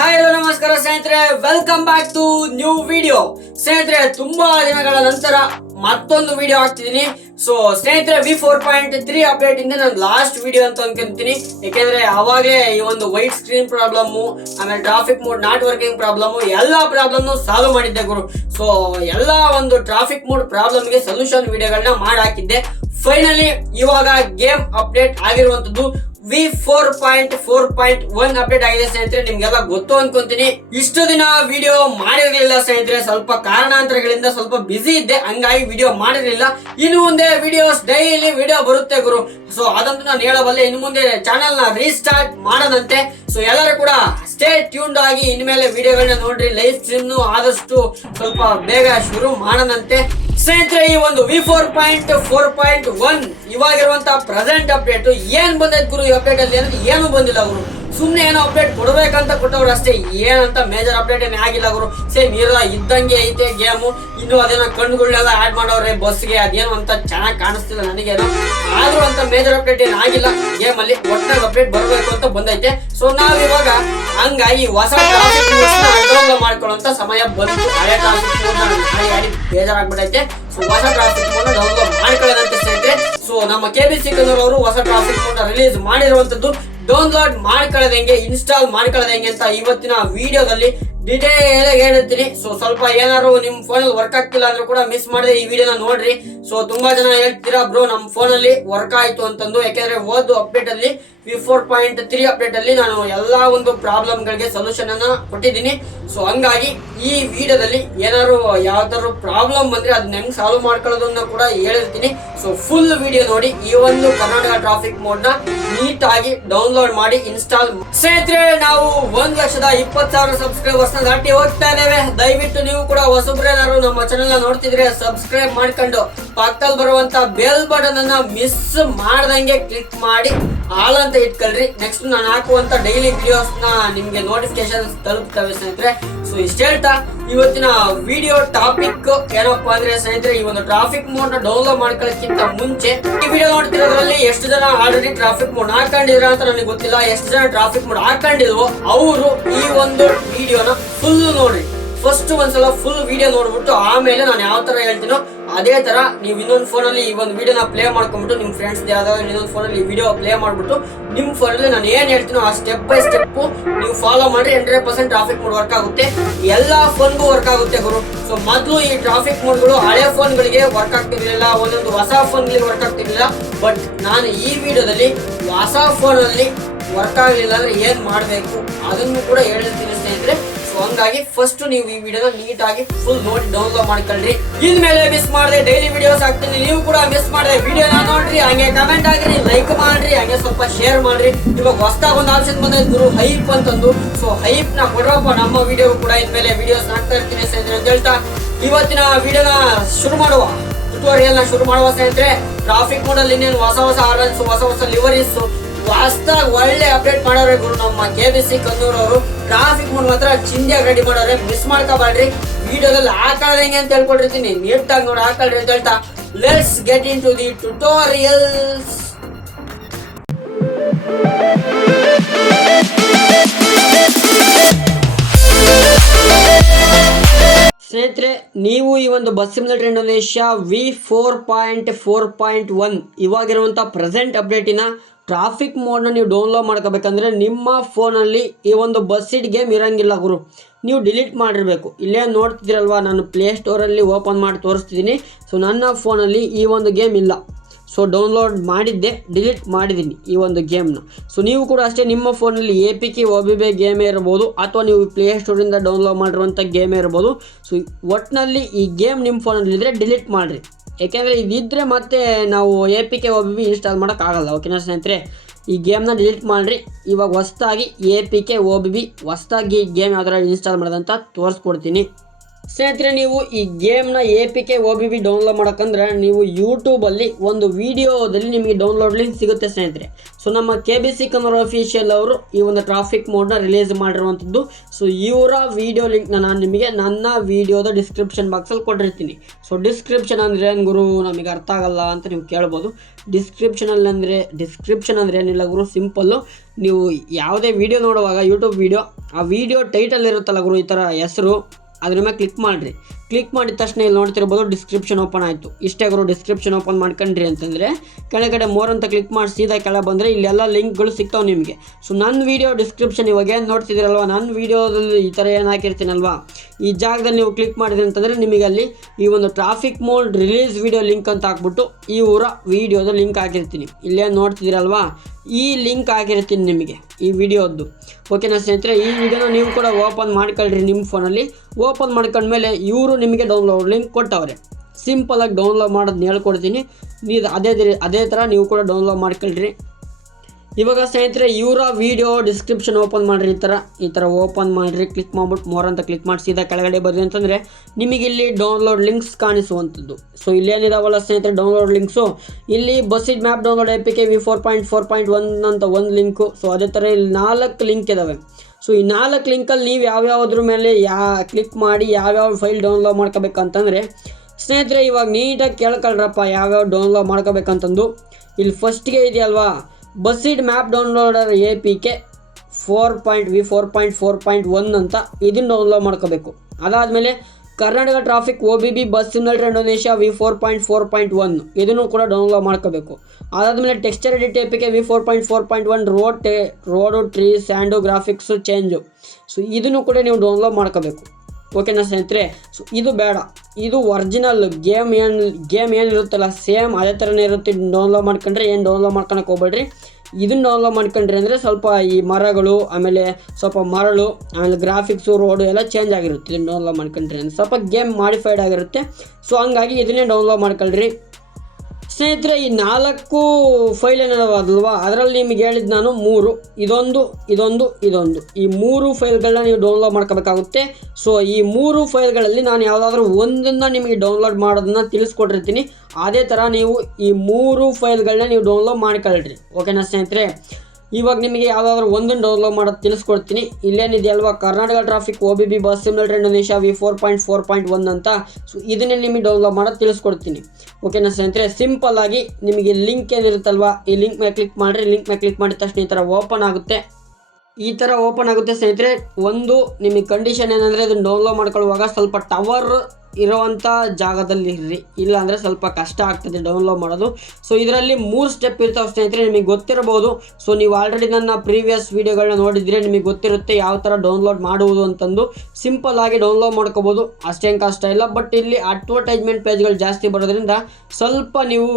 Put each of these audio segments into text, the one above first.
Hi hello ನಮಸ್ಕಾರ ಸ್ನೇಹಿತರೆ. Welcome back to new video ಸ್ನೇಹಿತರೆ, ತುಂಬಾ ದಿನಗಳ ನಂತರ ಮತ್ತೊಂದು ವಿಡಿಯೋ ಹಾಕ್ತಿದ್ದೀನಿ. ಸೊ ಸ್ನೇಹಿತರೆ V four point three update ಇಂದ ನಾನು ಲಾಸ್ಟ್ ವಿಡಿಯೋ ಅಂತ ಅನ್ಕೊಂತೀನಿ. ಯಾಕೆಂದ್ರೆ ಅವಾಗೇ ಈ ಒಂದು ವೈಟ್ ಸ್ಕ್ರೀನ್ ಪ್ರಾಬ್ಲಮ್ ಆಮೇಲೆ traffic mod not working problem ಎಲ್ಲಾ ಪ್ರಾಬ್ಲಮ್ ಸಾಲ್ವ್ ಮಾಡಿದ್ದೆ ಗುರು. ಸೊ ಎಲ್ಲಾ ಒಂದು ಟ್ರಾಫಿಕ್ ಮೋಡ್ ಪ್ರಾಬ್ಲಮ್ಗೆ ಸೊಲ್ಯೂಷನ್ ವಿಡಿಯೋಗಳನ್ನ ಮಾಡಿ ಹಾಕಿದ್ದೆ. ಫೈನಲಿ ಇವಾಗ ಗೇಮ್ ಅಪ್ಡೇಟ್ ಆಗಿರುವಂತದ್ದು V four point four point one update ಆಗಿದೆ ಸ್ನೇಹಿತರೆ, ನಿಮ್ಗೆಲ್ಲ ಗೊತ್ತು ಅನ್ಕೊಂತೀನಿ. ಇಷ್ಟು ದಿನ ವಿಡಿಯೋ ಮಾಡಿರ್ಲಿಲ್ಲ ಸ್ನೇಹಿತರೆ, ಸ್ವಲ್ಪ ಕಾರಣಾಂತರಗಳಿಂದ ಸ್ವಲ್ಪ ಬಿಸಿ ಇದ್ದೆ, ಹಂಗಾಗಿ ವಿಡಿಯೋ ಮಾಡಿರ್ಲಿಲ್ಲ. ಇನ್ನು ಮುಂದೆ ವಿಡಿಯೋಸ್ ಡೈಲಿ ವಿಡಿಯೋ ಬರುತ್ತೆ ಗುರು. ಸೊ ಅದಂತೂ ನಾನು ಹೇಳಬಲ್ಲೆ, ಇನ್ನು ಮುಂದೆ ಚಾನಲ್ನ ರೀಸ್ಟಾರ್ಟ್ ಮಾಡದಂತೆ. ಸೊ ಎಲ್ಲರೂ ಕೂಡ ಸ್ಟೇ ಟ್ಯೂನ್ಡ್ ಆಗಿ, ಇನ್ಮೇಲೆ ವಿಡಿಯೋಗಳನ್ನ ನೋಡ್ರಿ. ಲೈವ್ ಸ್ಟ್ರೀಮ್ ಆದಷ್ಟು ಸ್ವಲ್ಪ ಬೇಗ ಶುರು ಮಾಡದಂತೆ ಸ್ನೇಹಿತರೆ, ಈ ಒಂದು V four point four point one ಇವಾಗಿರುವಂತ present update ಏನ್ ಬಂದೈತೆ ಗುರು ಈ ಅಪ್ಡೇಟ್ ಅಲ್ಲಿ? ಏನು ಬಂದಿಲ್ಲ ಗುರು. ಸುಮ್ನೆ ಏನೋ ಅಪ್ಡೇಟ್ ಕೊಡ್ಬೇಕಂತ ಕೊಟ್ಟವ್ರು ಅಷ್ಟೇ. ಏನಂತ ಮೇಜರ್ ಅಪ್ಡೇಟ್ ಏನೇ ಆಗಿಲ್ಲ ಅವರು ಸೇಮ್ ಇರೋ ಇದ್ದಂಗೆ ಐತೆ ಗೇಮು ಇನ್ನು ಅದೇನೋ ಕಣ್ಣುಗಳನ್ನೆಲ್ಲ ಆಡ್ ಮಾಡೋರೆ ಬಸ್ಗೆ ಅದೇನು ಅಂತ ಚೆನ್ನಾಗಿ ಕಾಣಿಸ್ತಿಲ್ಲ ನನಗೇನು. ಆದ್ರೂ ಅಂತ ಮೇಜರ್ ಅಪ್ಡೇಟ್ ಏನು ಆಗಿಲ್ಲ. ಗೇಮ್ ಅಲ್ಲಿ ಒಟ್ಟಾಗಿ ಅಪ್ಡೇಟ್ ಬರಬೇಕು ಅಂತ ಬಂದೈತೆ. ಸೊ ನಾವ್ ಇವಾಗ ಹಂಗಾಗಿ ಹೊಸ ಮಾಡ್ಕೊಳ್ಳುವಂತ ಸಮಯ ಬಂತು. ಹಳೆ ಟ್ರಾಫಿಕ್ ಬೇಜಾರಾಗ್ಬಿಟ್ಟೈತೆ. ಸೊ ಹೊಸ ಟ್ರಾಫಿಕ್ ಡೌನ್ಲೋಡ್ ಮಾಡ್ಕೊಳ್ಳೋದಂತ ಸ್ನೇಹಿತರೆ. ಸೊ ನಮ್ಮ ಕೆ ಬಿ ಸಿ ಅವರು ಹೊಸ ಟ್ರಾಫಿಕ್ ರಿಲೀಸ್ ಮಾಡಿರುವಂತದ್ದು ಡೌನ್ಲೋಡ್ ಹೆಂಗೆ ಇನ್ಸ್ಟಾಲ್ ಮಾಡ್ಕೊಳ್ಳೋದು ಹೆಂಗೆ ಅಂತ ಇವತ್ತಿನ ವಿಡಿಯೋದಲ್ಲಿ ಡಿಟೇಲ್ ಹೇಳ್ತೀನಿ ಸೊ ಸ್ವಲ್ಪ ಏನಾದ್ರು ನಿಮ್ ಫೋನಲ್ಲಿ ವರ್ಕ್ ಆಗ್ತಿಲ್ಲ ಅಂದ್ರೂ ಕೂಡ ಮಿಸ್ ಮಾಡದೆ ಈ ವಿಡಿಯೋನ ನೋಡ್ರಿ. ಸೊ ತುಂಬಾ ಜನ ಹೇಳ್ತೀರಾ, ಬ್ರೋ ನಮ್ಮ ಫೋನಲ್ಲಿ ವರ್ಕ್ ಆಯ್ತು ಅಂತಂದು. ಯಾಕೆಂದ್ರೆ ಓದು ಅಪ್ಡೇಟ್ ಅಲ್ಲಿ V four point three update ಅಲ್ಲಿ ನಾನು ಎಲ್ಲ ಒಂದು ಪ್ರಾಬ್ಲಮ್ ಗಳಿಗೆ ಸೊಲ್ಯೂಷನ್ ಅನ್ನ ಕೊಟ್ಟಿದ್ದೀನಿ. ಸೊ ಹಂಗಾಗಿ ಈ ವಿಡಿಯೋದಲ್ಲಿ ಏನಾದ್ರು ಯಾವ್ದಾದ್ರು ಪ್ರಾಬ್ಲಮ್ ಬಂದ್ರೆ ಅದನ್ನ ಹೆಂಗ್ ಸಾಲ್ವ್ ಮಾಡ್ಕೊಳ್ಳೋದನ್ನ ಕೂಡ ಹೇಳಿರ್ತೀನಿ ಸೊ ಫುಲ್ ವಿಡಿಯೋ ನೋಡಿ ಈ ಒಂದು ಕರ್ನಾಟಕ ಟ್ರಾಫಿಕ್ ಮೋಡ್ನ ನೀಟ್ ಆಗಿ ಡೌನ್ಲೋಡ್ ಮಾಡಿ ಇನ್ಸ್ಟಾಲ್ ಸ್ನೇಹಿತರೆ, ನಾವು ಒಂದ್ ಲಕ್ಷದ ಇಪ್ಪತ್ ಸಾವಿರ ಸಬ್ಸ್ಕ್ರೈಬರ್ಸ್ ದಾಟಿ ಹೋಗ್ತಾ ಇದ್ದೇವೆ. ದಯವಿಟ್ಟು ನೀವು ಕೂಡ ಹೊಸಬ್ರೇನಾದ್ರು ನಮ್ಮ ಚಾನೆಲ್ ನೋಡ್ತಿದ್ರೆ ಸಬ್ಸ್ಕ್ರೈಬ್ ಮಾಡ್ಕೊಂಡು, ಪಕ್ಕದಲ್ಲಿ ಬರುವಂತ ಬೆಲ್ ಬಟನ್ ಅನ್ನ ಮಿಸ್ ಮಾಡ್ದಂಗೆ ಕ್ಲಿಕ್ ಮಾಡಿ, ಆಲ್ ಅಂತ ಇಟ್ಕೊಳ್ರಿ. ನೆಕ್ಸ್ಟ್ ನಾನು ಹಾಕುವಂತ ಡೈಲಿ ವಿಡಿಯೋಸ್ನ ನಿಮ್ಗೆ ನೋಟಿಫಿಕೇಶನ್ ತಲುಪ್ತವೆ ಸ್ನೇಹಿತರೆ. ಸೊ ಇಷ್ಟ ಹೇಳ್ತಾ, ಇವತ್ತಿನ ವಿಡಿಯೋ ಟಾಪಿಕ್ ಏನಪ್ಪಾ ಅಂದ್ರೆ ಸ್ನೇಹಿತರೆ, ಈ ಒಂದು ಟ್ರಾಫಿಕ್ ಮೋಡ್ ಡೌನ್ಲೋಡ್ ಮಾಡ್ಕೊಳ್ಳೋಕ್ಕಿಂತ ಮುಂಚೆ, ಈ ವಿಡಿಯೋ ನೋಡ್ತಿರೋದ್ರಲ್ಲಿ ಎಷ್ಟು ಜನ ಆಲ್ರೆಡಿ ಟ್ರಾಫಿಕ್ ಮೋಡ್ ಹಾಕೊಂಡಿದ್ರ ಅಂತ ನನಗೆ ಗೊತ್ತಿಲ್ಲ. ಎಷ್ಟು ಜನ ಟ್ರಾಫಿಕ್ ಮೋಡ್ ಹಾಕೊಂಡಿಲ್ವೋ ಅವರು ಈ ಒಂದು ವಿಡಿಯೋನ ಫುಲ್ ನೋಡ್ರಿ. ಫಸ್ಟ್ ಒಂದ್ಸಲ ಫುಲ್ ವಿಡಿಯೋ ನೋಡ್ಬಿಟ್ಟು ಆಮೇಲೆ ನಾನು ಯಾವ ತರ ಹೇಳ್ತೀನೋ ಅದೇ ತರ ನೀವು ಇನ್ನೊಂದು ಫೋನಲ್ಲಿ ಈ ಒಂದು ವಿಡಿಯೋನ ಪ್ಲೇ ಮಾಡ್ಕೊಂಡ್ಬಿಟ್ಟು ನಿಮ್ಮ ಫ್ರೆಂಡ್ಸ್ ಯಾವ್ದಾದ್ರು ಇನ್ನೊಂದು ಫೋನಲ್ಲಿ ವಿಡಿಯೋ ಪ್ಲೇ ಮಾಡ್ಬಿಟ್ಟು ನಿಮ್ಮ ಫೋನಲ್ಲಿ ನಾನು ಏನ್ ಹೇಳ್ತೀನೋ ಆ ಸ್ಟೆಪ್ ಬೈ ಸ್ಟೆಪ್ ನೀವು ಫಾಲೋ ಮಾಡಿ hundred percent traffic mod work ಆಗುತ್ತೆ. ಎಲ್ಲ ಫೋನ್ಗೂ ವರ್ಕ್ ಆಗುತ್ತೆ ಗುರು. ಸೊ ಮೊದಲು ಈ ಟ್ರಾಫಿಕ್ ಮೋಡ್ಗಳು ಹಳೆ ಫೋನ್ಗಳಿಗೆ ವರ್ಕ್ ಆಗ್ತಿರ್ಲಿಲ್ಲ, ಒಂದೊಂದು ಹೊಸ ಫೋನ್ಗಳಿಗೆ ವರ್ಕ್ ಆಗ್ತಿರ್ಲಿಲ್ಲ. ಬಟ್ ನಾನು ಈ ವಿಡಿಯೋದಲ್ಲಿ ಹೊಸ ಫೋನಲ್ಲಿ ವರ್ಕ್ ಆಗಲಿಲ್ಲ ಅಂದ್ರೆ ಏನು ಮಾಡಬೇಕು? ಅದನ್ನು ಕೂಡ ಹೇಳ್ತೀನಿ ಸ್ನೇಹಿತರೆ ಹಂಗಾಗಿ ಫಸ್ಟ್ ನೀವು ಈ ವಿಡಿಯೋನ ನೀಟಾಗಿ ಫುಲ್ ನೋಡಿ ಡೌನ್ಲೋಡ್ ಮಾಡ್ಕೊಳ್ರಿ. ಇನ್ಮೇಲೆ ಮಿಸ್ ಮಾಡದೆ ಡೈಲಿ ವಿಡಿಯೋಸ್ ಹಾಕ್ತೀನಿ ನೀವು ಕೂಡ ಮಿಸ್ ಮಾಡದೆ ವಿಡಿಯೋನ ನೋಡ್ರಿ, ಹಂಗೆ ಕಮೆಂಟ್ ಆಗ್ರಿ ಲೈಕ್ ಮಾಡ್ರಿ, ಹಂಗೆ ಸ್ವಲ್ಪ ಶೇರ್ ಮಾಡ್ರಿ. ಇವಾಗ ಹೊಸದಾಗ ಒಂದು ಆಪ್ಷನ್ ಬಂದ್ರೆ ಗುರು ಹೈಪ್ ಅಂತಂದು. ಸೊ ಹೈಪ್ನ ಕೊಡ್ರಪ್ಪ, ನಮ್ಮ ವಿಡಿಯೋ ಕೂಡ ಇನ್ಮೇಲೆ ವಿಡಿಯೋಸ್ ಹಾಕ್ತಾ ಇರ್ತೀನಿ ಸ್ನೇಹಿತರೆ ಅಂತ ಹೇಳ್ತಾ, ಇವತ್ತಿನ ವಿಡಿಯೋನ ಶುರು ಮಾಡುವ. ಟ್ಯುಟೋರಿಯಲ್ನ ಶುರು ಮಾಡುವ ಸ್ನೇಹಿತರೆ ಟ್ರಾಫಿಕ್ ಮೋಡಲ್ಲಿ ಇನ್ನೇನು ಹೊಸ ಹೊಸ ಆರ್ಡರ್ಸ್ ಹೊಸ ಹೊಸ ಲಿವರೀಸ್ ವಾಸ್ತಾಗ ಒಳ್ಳೆ ಅಪ್ಡೇಟ್ ಮಾಡೋರೆ ಗುರು ನಮ್ಮ ಕೆ ಬಿ ಸಿ ಕನ್ನೂರವರು ಟ್ರಾಫಿಕ್ ಮೂಲ ಮಾತ್ರ ಚಿಂದಿಯಾಗಿ ರೆಡಿ ಮಾಡೋರೆ. ಮಿಸ್ ಮಾಡ್ಕೋಬಾಡ್ರಿ. ವಿಡಿಯೋದಲ್ಲಿ ಹಾಕೊಳ್ಳೋದು ಹೆಂಗೆ ಅಂತ ಹೇಳ್ಕೊಟ್ಟಿರ್ತೀನಿ. ನೀಟಾಗಿ ನೋಡಿ ಹಾಕೊಳ್ರಿ ಅಂತ ಹೇಳ್ತಾ. Let's get into the tutorials ಸ್ನೇಹಿತರೆ, ನೀವು ಈ ಒಂದು bus simulator Indonesia V four point four point one ಇವಾಗಿರುವಂಥ present ಅಪ್ಡೇಟಿನ ಟ್ರಾಫಿಕ್ ಮೋಡ್ನ ನೀವು ಡೌನ್ಲೋಡ್ ಮಾಡ್ಕೋಬೇಕಂದ್ರೆ ನಿಮ್ಮ ಫೋನಲ್ಲಿ ಈ ಒಂದು ಬಸ್ ಸೀಟ್ ಗೇಮ್ ಇರೋಂಗಿಲ್ಲ ಗುರು. ನೀವು ಡಿಲೀಟ್ ಮಾಡಿರಬೇಕು. ಇಲ್ಲೇ ನೋಡ್ತಿದ್ದೀರಲ್ವ? ನಾನು ಪ್ಲೇಸ್ಟೋರಲ್ಲಿ ಓಪನ್ ಮಾಡಿ ತೋರಿಸ್ತಿದ್ದೀನಿ. ಸೊ ನನ್ನ ಫೋನಲ್ಲಿ ಈ ಒಂದು ಗೇಮ್ ಇಲ್ಲ. ಸೊ ಡೌನ್ಲೋಡ್ ಮಾಡಿದ್ದೆ ಡಿಲೀಟ್ ಮಾಡಿದ್ದೀನಿ ಈ ಒಂದು ಗೇಮ್ನ ಸೊ ನೀವು ಕೂಡ ಅಷ್ಟೇ ನಿಮ್ಮ ಫೋನಲ್ಲಿ A P K O B B ಗೇಮೇ ಇರ್ಬೋದು, ಅಥವಾ ನೀವು ಪ್ಲೇಸ್ಟೋರಿಂದ ಡೌನ್ಲೋಡ್ ಮಾಡಿರುವಂಥ ಗೇಮೇ ಇರ್ಬೋದು. ಸೊ ಒಟ್ಟಿನಲ್ಲಿ ಈ ಗೇಮ್ ನಿಮ್ಮ ಫೋನಲ್ಲಿ ಇದ್ದರೆ ಡಿಲೀಟ್ ಮಾಡಿರಿ. ಯಾಕೆಂದರೆ ಇದಿದ್ದರೆ ಮತ್ತೆ ನಾವು A P K O B install ಮಾಡೋಕ್ಕಾಗಲ್ಲ. ಓಕೆನಾ ಸ್ನೇಹಿತರೆ? ಈ ಗೇಮ್ನ ಡಿಲೀಟ್ ಮಾಡಿರಿ. ಇವಾಗ ಹೊಸ್ದಾಗಿ A P K O B B ಹೊಸ್ದಾಗಿ ಗೇಮ್ ಯಾವ್ದಾರ ಇನ್ಸ್ಟಾಲ್ ಮಾಡೋದಂತ ತೋರಿಸ್ಕೊಡ್ತೀನಿ. ಸ್ನೇಹಿತರೆ, ನೀವು ಈ ಗೇಮ್ನ A P K O B B download ಮಾಡೋಕ್ಕಂದ್ರೆ ನೀವು ಯೂಟ್ಯೂಬಲ್ಲಿ ಒಂದು ವಿಡಿಯೋದಲ್ಲಿ ನಿಮಗೆ ಡೌನ್ಲೋಡ್ ಲಿಂಕ್ ಸಿಗುತ್ತೆ ಸ್ನೇಹಿತರೆ. ಸೊ ನಮ್ಮ K B C Kannada official ಅವರು ಈ ಒಂದು ಟ್ರಾಫಿಕ್ ಮೋಡ್ನ ರಿಲೀಸ್ ಮಾಡಿರುವಂಥದ್ದು. ಸೊ ಇವರ ವಿಡಿಯೋ ಲಿಂಕ್ನ ನಾನು ನಿಮಗೆ ನನ್ನ ವಿಡಿಯೋದ ಡಿಸ್ಕ್ರಿಪ್ಷನ್ ಬಾಕ್ಸಲ್ಲಿ ಕೊಟ್ಟಿರ್ತೀನಿ. ಸೊ ಡಿಸ್ಕ್ರಿಪ್ಷನ್ ಅಂದರೆ ಏನು ಗುರು? ನಮಗೆ ಅರ್ಥ ಆಗಲ್ಲ ಅಂತ ನೀವು ಕೇಳ್ಬೋದು. ಡಿಸ್ಕ್ರಿಪ್ಷನಲ್ಲಿ ಅಂದರೆ ಡಿಸ್ಕ್ರಿಪ್ಷನ್ ಅಂದರೆ ಏನಿಲ್ಲ ಗುರು? ಸಿಂಪಲ್ಲು ನೀವು ಯಾವುದೇ ವಿಡಿಯೋ ನೋಡುವಾಗ ಯೂಟ್ಯೂಬ್ ವಿಡಿಯೋ ಆ ವಿಡಿಯೋ ಟೈಟಲ್ ಇರುತ್ತಲ್ಲ ಗುರು, ಈ ಥರ ಹೆಸರು ಅದ್ರ ಮೇಲೆ ಕ್ಲಿಕ್ ಮಾಡಿರಿ. ಕ್ಲಿಕ್ ಮಾಡಿದ ತಕ್ಷಣ ಇಲ್ಲಿ ನೋಡ್ತಿರ್ಬೋದು ಡಿಸ್ಕ್ರಿಪ್ಷನ್ ಓಪನ್ ಆಯಿತು. ಇಷ್ಟೇ ಗುರು ಡಿಸ್ಕ್ರಿಪ್ಷನ್ ಓಪನ್ ಮಾಡ್ಕೊಂಡ್ರಿ ಅಂತಂದರೆ ಕೆಳಗಡೆ ಮೋರ್ ಅಂತ ಕ್ಲಿಕ್ ಮಾಡಿ ಸೀದಾ ಕೆಳಗೆ ಬಂದರೆ ಇಲ್ಲೆಲ್ಲ ಲಿಂಕ್ಗಳು ಸಿಗ್ತಾವೆ ನಿಮಗೆ. ಸೊ ನನ್ನ ವೀಡಿಯೋ ಡಿಸ್ಕ್ರಿಪ್ಷನ್ ಇವಾಗ ಏನು ನೋಡ್ತಿದ್ದೀರಲ್ವ? ನನ್ನ ವೀಡಿಯೋದಲ್ಲಿ ಈ ಥರ ಏನು ಹಾಕಿರ್ತೀನಲ್ವ? ಈ ಜಾಗದಲ್ಲಿ ನೀವು ಕ್ಲಿಕ್ ಮಾಡಿದ್ರಿ ಅಂತಂದರೆ ನಿಮಗೆ ಅಲ್ಲಿ ಈ ಒಂದು traffic mod release video link ಅಂತ ಹಾಕ್ಬಿಟ್ಟು ಈ ಊರ ವೀಡಿಯೋದ ಲಿಂಕ್ ಹಾಕಿರ್ತೀನಿ. ಇಲ್ಲೇನು ನೋಡ್ತಿದ್ದೀರಲ್ವಾ? ಈ ಲಿಂಕ್ ಹಾಕಿರ್ತೀನಿ ನಿಮಗೆ, ಈ ವಿಡಿಯೋದ್ದು ಓಕೆನಾ ಸ್ನೇಹಿತರೆ, ಈ ವಿಡಿಯೋನ ನೀವು ಕೂಡ ಓಪನ್ ಮಾಡ್ಕೊಳ್ರಿ ನಿಮ್ಮ ಫೋನಲ್ಲಿ ಓಪನ್ ಮಾಡ್ಕೊಂಡ್ಮೇಲೆ ಇವರು ನಿಮಗೆ ಡೌನ್ಲೋಡ್ ಲಿಂಕ್ ಕೊಟ್ಟವ್ರೆ. ಸಿಂಪಲಾಗಿ ಡೌನ್ಲೋಡ್ ಮಾಡೋದನ್ನ ಹೇಳ್ಕೊಡ್ತೀನಿ. ನೀವು ಅದೇ ಅದೇ ಥರ ನೀವು ಕೂಡ ಡೌನ್ಲೋಡ್ ಮಾಡ್ಕೊಳ್ರಿ. ಇವಾಗ ಸ್ನೇಹಿತರೆ, ಇವರ ವಿಡಿಯೋ ಡಿಸ್ಕ್ರಿಪ್ಷನ್ ಓಪನ್ ಮಾಡಿರಿ. ಈ ಥರ ಈ ಥರ ಓಪನ್ ಮಾಡಿರಿ ಕ್ಲಿಕ್ ಮಾಡ್ಬಿಟ್ಟು ಮೋರ್ ಅಂತ ಕ್ಲಿಕ್ ಮಾಡಿ ಸೀದಾ ಕೆಳಗಡೆ ಬರ್ರಿ ಅಂತಂದರೆ ನಿಮಗೆ ಇಲ್ಲಿ ಡೌನ್ಲೋಡ್ ಲಿಂಕ್ಸ್ ಕಾಣಿಸುವಂಥದ್ದು. ಸೊ ಇಲ್ಲೇನಿದಾವಲ್ಲ ಸ್ನೇಹಿತರೆ ಡೌನ್ಲೋಡ್ ಲಿಂಕ್ಸು ಇಲ್ಲಿ BUSSID map download A P K V four point four point one ಅಂತ ಒಂದು ಲಿಂಕು ಸೊ ಅದೇ ಥರ ಇಲ್ಲಿ ನಾಲ್ಕು ಲಿಂಕ್ ಇದ್ದಾವೆ ಸೊ ಈ ನಾಲ್ಕು ಲಿಂಕಲ್ಲಿ ನೀವು ಯಾವ್ಯಾವುದ್ರ ಮೇಲೆ ಯಾ ಕ್ಲಿಕ್ ಮಾಡಿ ಯಾವ್ಯಾವ ಫೈಲ್ ಡೌನ್ಲೋಡ್ ಮಾಡ್ಕೋಬೇಕಂತಂದರೆ, ಸ್ನೇಹಿತರೆ, ಇವಾಗ ನೀಟಾಗಿ ಕೇಳ್ಕೊಳ್ರಪ್ಪ ಯಾವ್ಯಾವ ಡೌನ್ಲೋಡ್ ಮಾಡ್ಕೋಬೇಕಂತಂದು. ಇಲ್ಲಿ ಫಸ್ಟ್ಗೆ ಇದೆಯಲ್ವಾ? BUSSID map downloader A P K four point V four point four point one ಅಂತ ಇದನ್ನು ಡೌನ್ಲೋಡ್ ಮಾಡ್ಕೋಬೇಕು. ಅದಾದಮೇಲೆ Karnataka traffic O B B bus simulator Indonesia V four point four point one ಇದನ್ನು ಕೂಡ ಡೌನ್ಲೋಡ್ ಮಾಡ್ಕೋಬೇಕು. ಅದಾದಮೇಲೆ texture edit K V four point four point one road ಟೆ road tree sand graphics change so ಇದನ್ನು ಕೂಡ ನೀವು download ಮಾಡ್ಕೋಬೇಕು. ಓಕೆನಾ ಸ್ನೇಹಿತರೆ ಸೊ ಇದು ಬೇಡ. ಇದು ಒರಿಜಿನಲ್ ಗೇಮ್ ಏನು ಗೇಮ್ ಏನಿರುತ್ತಲ್ಲ ಸೇಮ್ ಅದೇ ಥರನೇ ಇರುತ್ತೆ. ಡೌನ್ಲೋಡ್ ಮಾಡ್ಕೊಂಡ್ರೆ ಏನು ಡೌನ್ಲೋಡ್ ಮಾಡ್ಕೊಳಕ್ಕೆ ಹೋಗ್ಬೇಡ್ರಿ. ಇದನ್ನ ಡೌನ್ಲೋಡ್ ಮಾಡ್ಕೊಂಡ್ರಿ ಅಂದರೆ ಸ್ವಲ್ಪ ಈ ಮರಗಳು, ಆಮೇಲೆ ಸ್ವಲ್ಪ ಮರಳು, ಆಮೇಲೆ ಗ್ರಾಫಿಕ್ಸು ರೋಡು ಎಲ್ಲ ಚೇಂಜ್ ಆಗಿರುತ್ತೆ. ಇದನ್ನ ಡೌನ್ಲೋಡ್ ಮಾಡ್ಕೊಂಡ್ರಿ ಅಂದರೆ ಸ್ವಲ್ಪ ಗೇಮ್ ಮಾಡಿಫೈಡ್ ಆಗಿರುತ್ತೆ. ಸೊ ಹಂಗಾಗಿ ಇದನ್ನೇ ಡೌನ್ಲೋಡ್ ಮಾಡ್ಕೊಳ್ರಿ. ಸ್ನೇಹಿತರೆ, ಈ ನಾಲ್ಕು ಫೈಲ್ ಏನಿದಾವಲ್ವಾ? ಅದರಲ್ಲಿ ನಿಮಗೆ ಹೇಳಿದ್ ನಾನು ಮೂರು. ಇದೊಂದು ಇದೊಂದು ಇದೊಂದು. ಈ ಮೂರು ಫೈಲ್ಗಳನ್ನ ನೀವು ಡೌನ್ಲೋಡ್ ಮಾಡ್ಕೋಬೇಕಾಗುತ್ತೆ. ಸೊ ಈ ಮೂರು ಫೈಲ್ಗಳಲ್ಲಿ ನಾನು ಯಾವುದಾದ್ರೂ ಒಂದನ್ನು ನಿಮಗೆ ಡೌನ್ಲೋಡ್ ಮಾಡೋದನ್ನ ತಿಳಿಸ್ಕೊಟ್ಟಿರ್ತೀನಿ. ಅದೇ ಥರ ನೀವು ಈ ಮೂರು ಫೈಲ್ಗಳನ್ನ ನೀವು ಡೌನ್ಲೋಡ್ ಮಾಡ್ಕೊಳ್ರಿ. ಓಕೆನಾ ಸ್ನೇಹಿತರೆ? ಇವಾಗ ನಿಮಗೆ ಯಾವುದಾದ್ರೂ ಒಂದನ್ನು ಡೌನ್ಲೋಡ್ ಮಾಡೋದು ತಿಳಿಸ್ಕೊಡ್ತೀನಿ. ಇಲ್ಲೇನಿದೆಯಲ್ವಾ Karnataka traffic O B B bus simulator Indonesia V four point four point one ಅಂತ. ಸೊ ಇದನ್ನೇ ನಿಮಗೆ ಡೌನ್ಲೋಡ್ ಮಾಡೋದು ತಿಳಿಸ್ಕೊಡ್ತೀನಿ. ಓಕೆನಾ ಸ್ನೇಹಿತರೆ ಸಿಂಪಲ್ ಆಗಿ ನಿಮಗೆ ಲಿಂಕ್ ಏನಿರುತ್ತಲ್ವಾ? ಈ ಲಿಂಕ್ ಮೇಲೆ ಕ್ಲಿಕ್ ಮಾಡಿರಿ. ಲಿಂಕ್ ಮೇಲೆ ಕ್ಲಿಕ್ ಮಾಡಿದ ತಕ್ಷಣ ಈ ಥರ ಓಪನ್ ಆಗುತ್ತೆ. ಈ ಥರ ಓಪನ್ ಆಗುತ್ತೆ ಸ್ನೇಹಿತರೆ. ಒಂದು, ನಿಮಗೆ ಕಂಡೀಷನ್ ಏನಂದರೆ ಅದನ್ನು ಡೌನ್ಲೋಡ್ ಮಾಡ್ಕೊಳ್ಳುವಾಗ ಸ್ವಲ್ಪ ಟವರ್ ಇರೋವಂಥ ಜಾಗದಲ್ಲಿ ಇರ್ರಿ. ಇಲ್ಲಾಂದರೆ ಸ್ವಲ್ಪ ಕಷ್ಟ ಆಗ್ತದೆ ಡೌನ್ಲೋಡ್ ಮಾಡೋದು. ಸೊ ಇದರಲ್ಲಿ ಮೂರು ಸ್ಟೆಪ್ ಇರ್ತಾವೆ ಸ್ನೇಹಿತರೆ, ನಿಮಗೆ ಗೊತ್ತಿರಬಹುದು ಸೊ ನೀವು ಆಲ್ರೆಡಿ ನನ್ನ ಪ್ರೀವಿಯಸ್ ವೀಡಿಯೋಗಳನ್ನ ನೋಡಿದರೆ ನಿಮಗೆ ಗೊತ್ತಿರುತ್ತೆ ಯಾವ ಥರ ಡೌನ್ಲೋಡ್ ಮಾಡುವುದು ಅಂತಂದು. ಸಿಂಪಲ್ ಆಗಿ ಡೌನ್ಲೋಡ್ ಮಾಡ್ಕೋಬೋದು. ಅಷ್ಟೇನು ಕಷ್ಟ ಇಲ್ಲ. ಬಟ್ ಇಲ್ಲಿ ಅಡ್ವರ್ಟೈಸ್ಮೆಂಟ್ ಪೇಜ್ಗಳು ಜಾಸ್ತಿ ಬರೋದ್ರಿಂದ ಸ್ವಲ್ಪ ನೀವು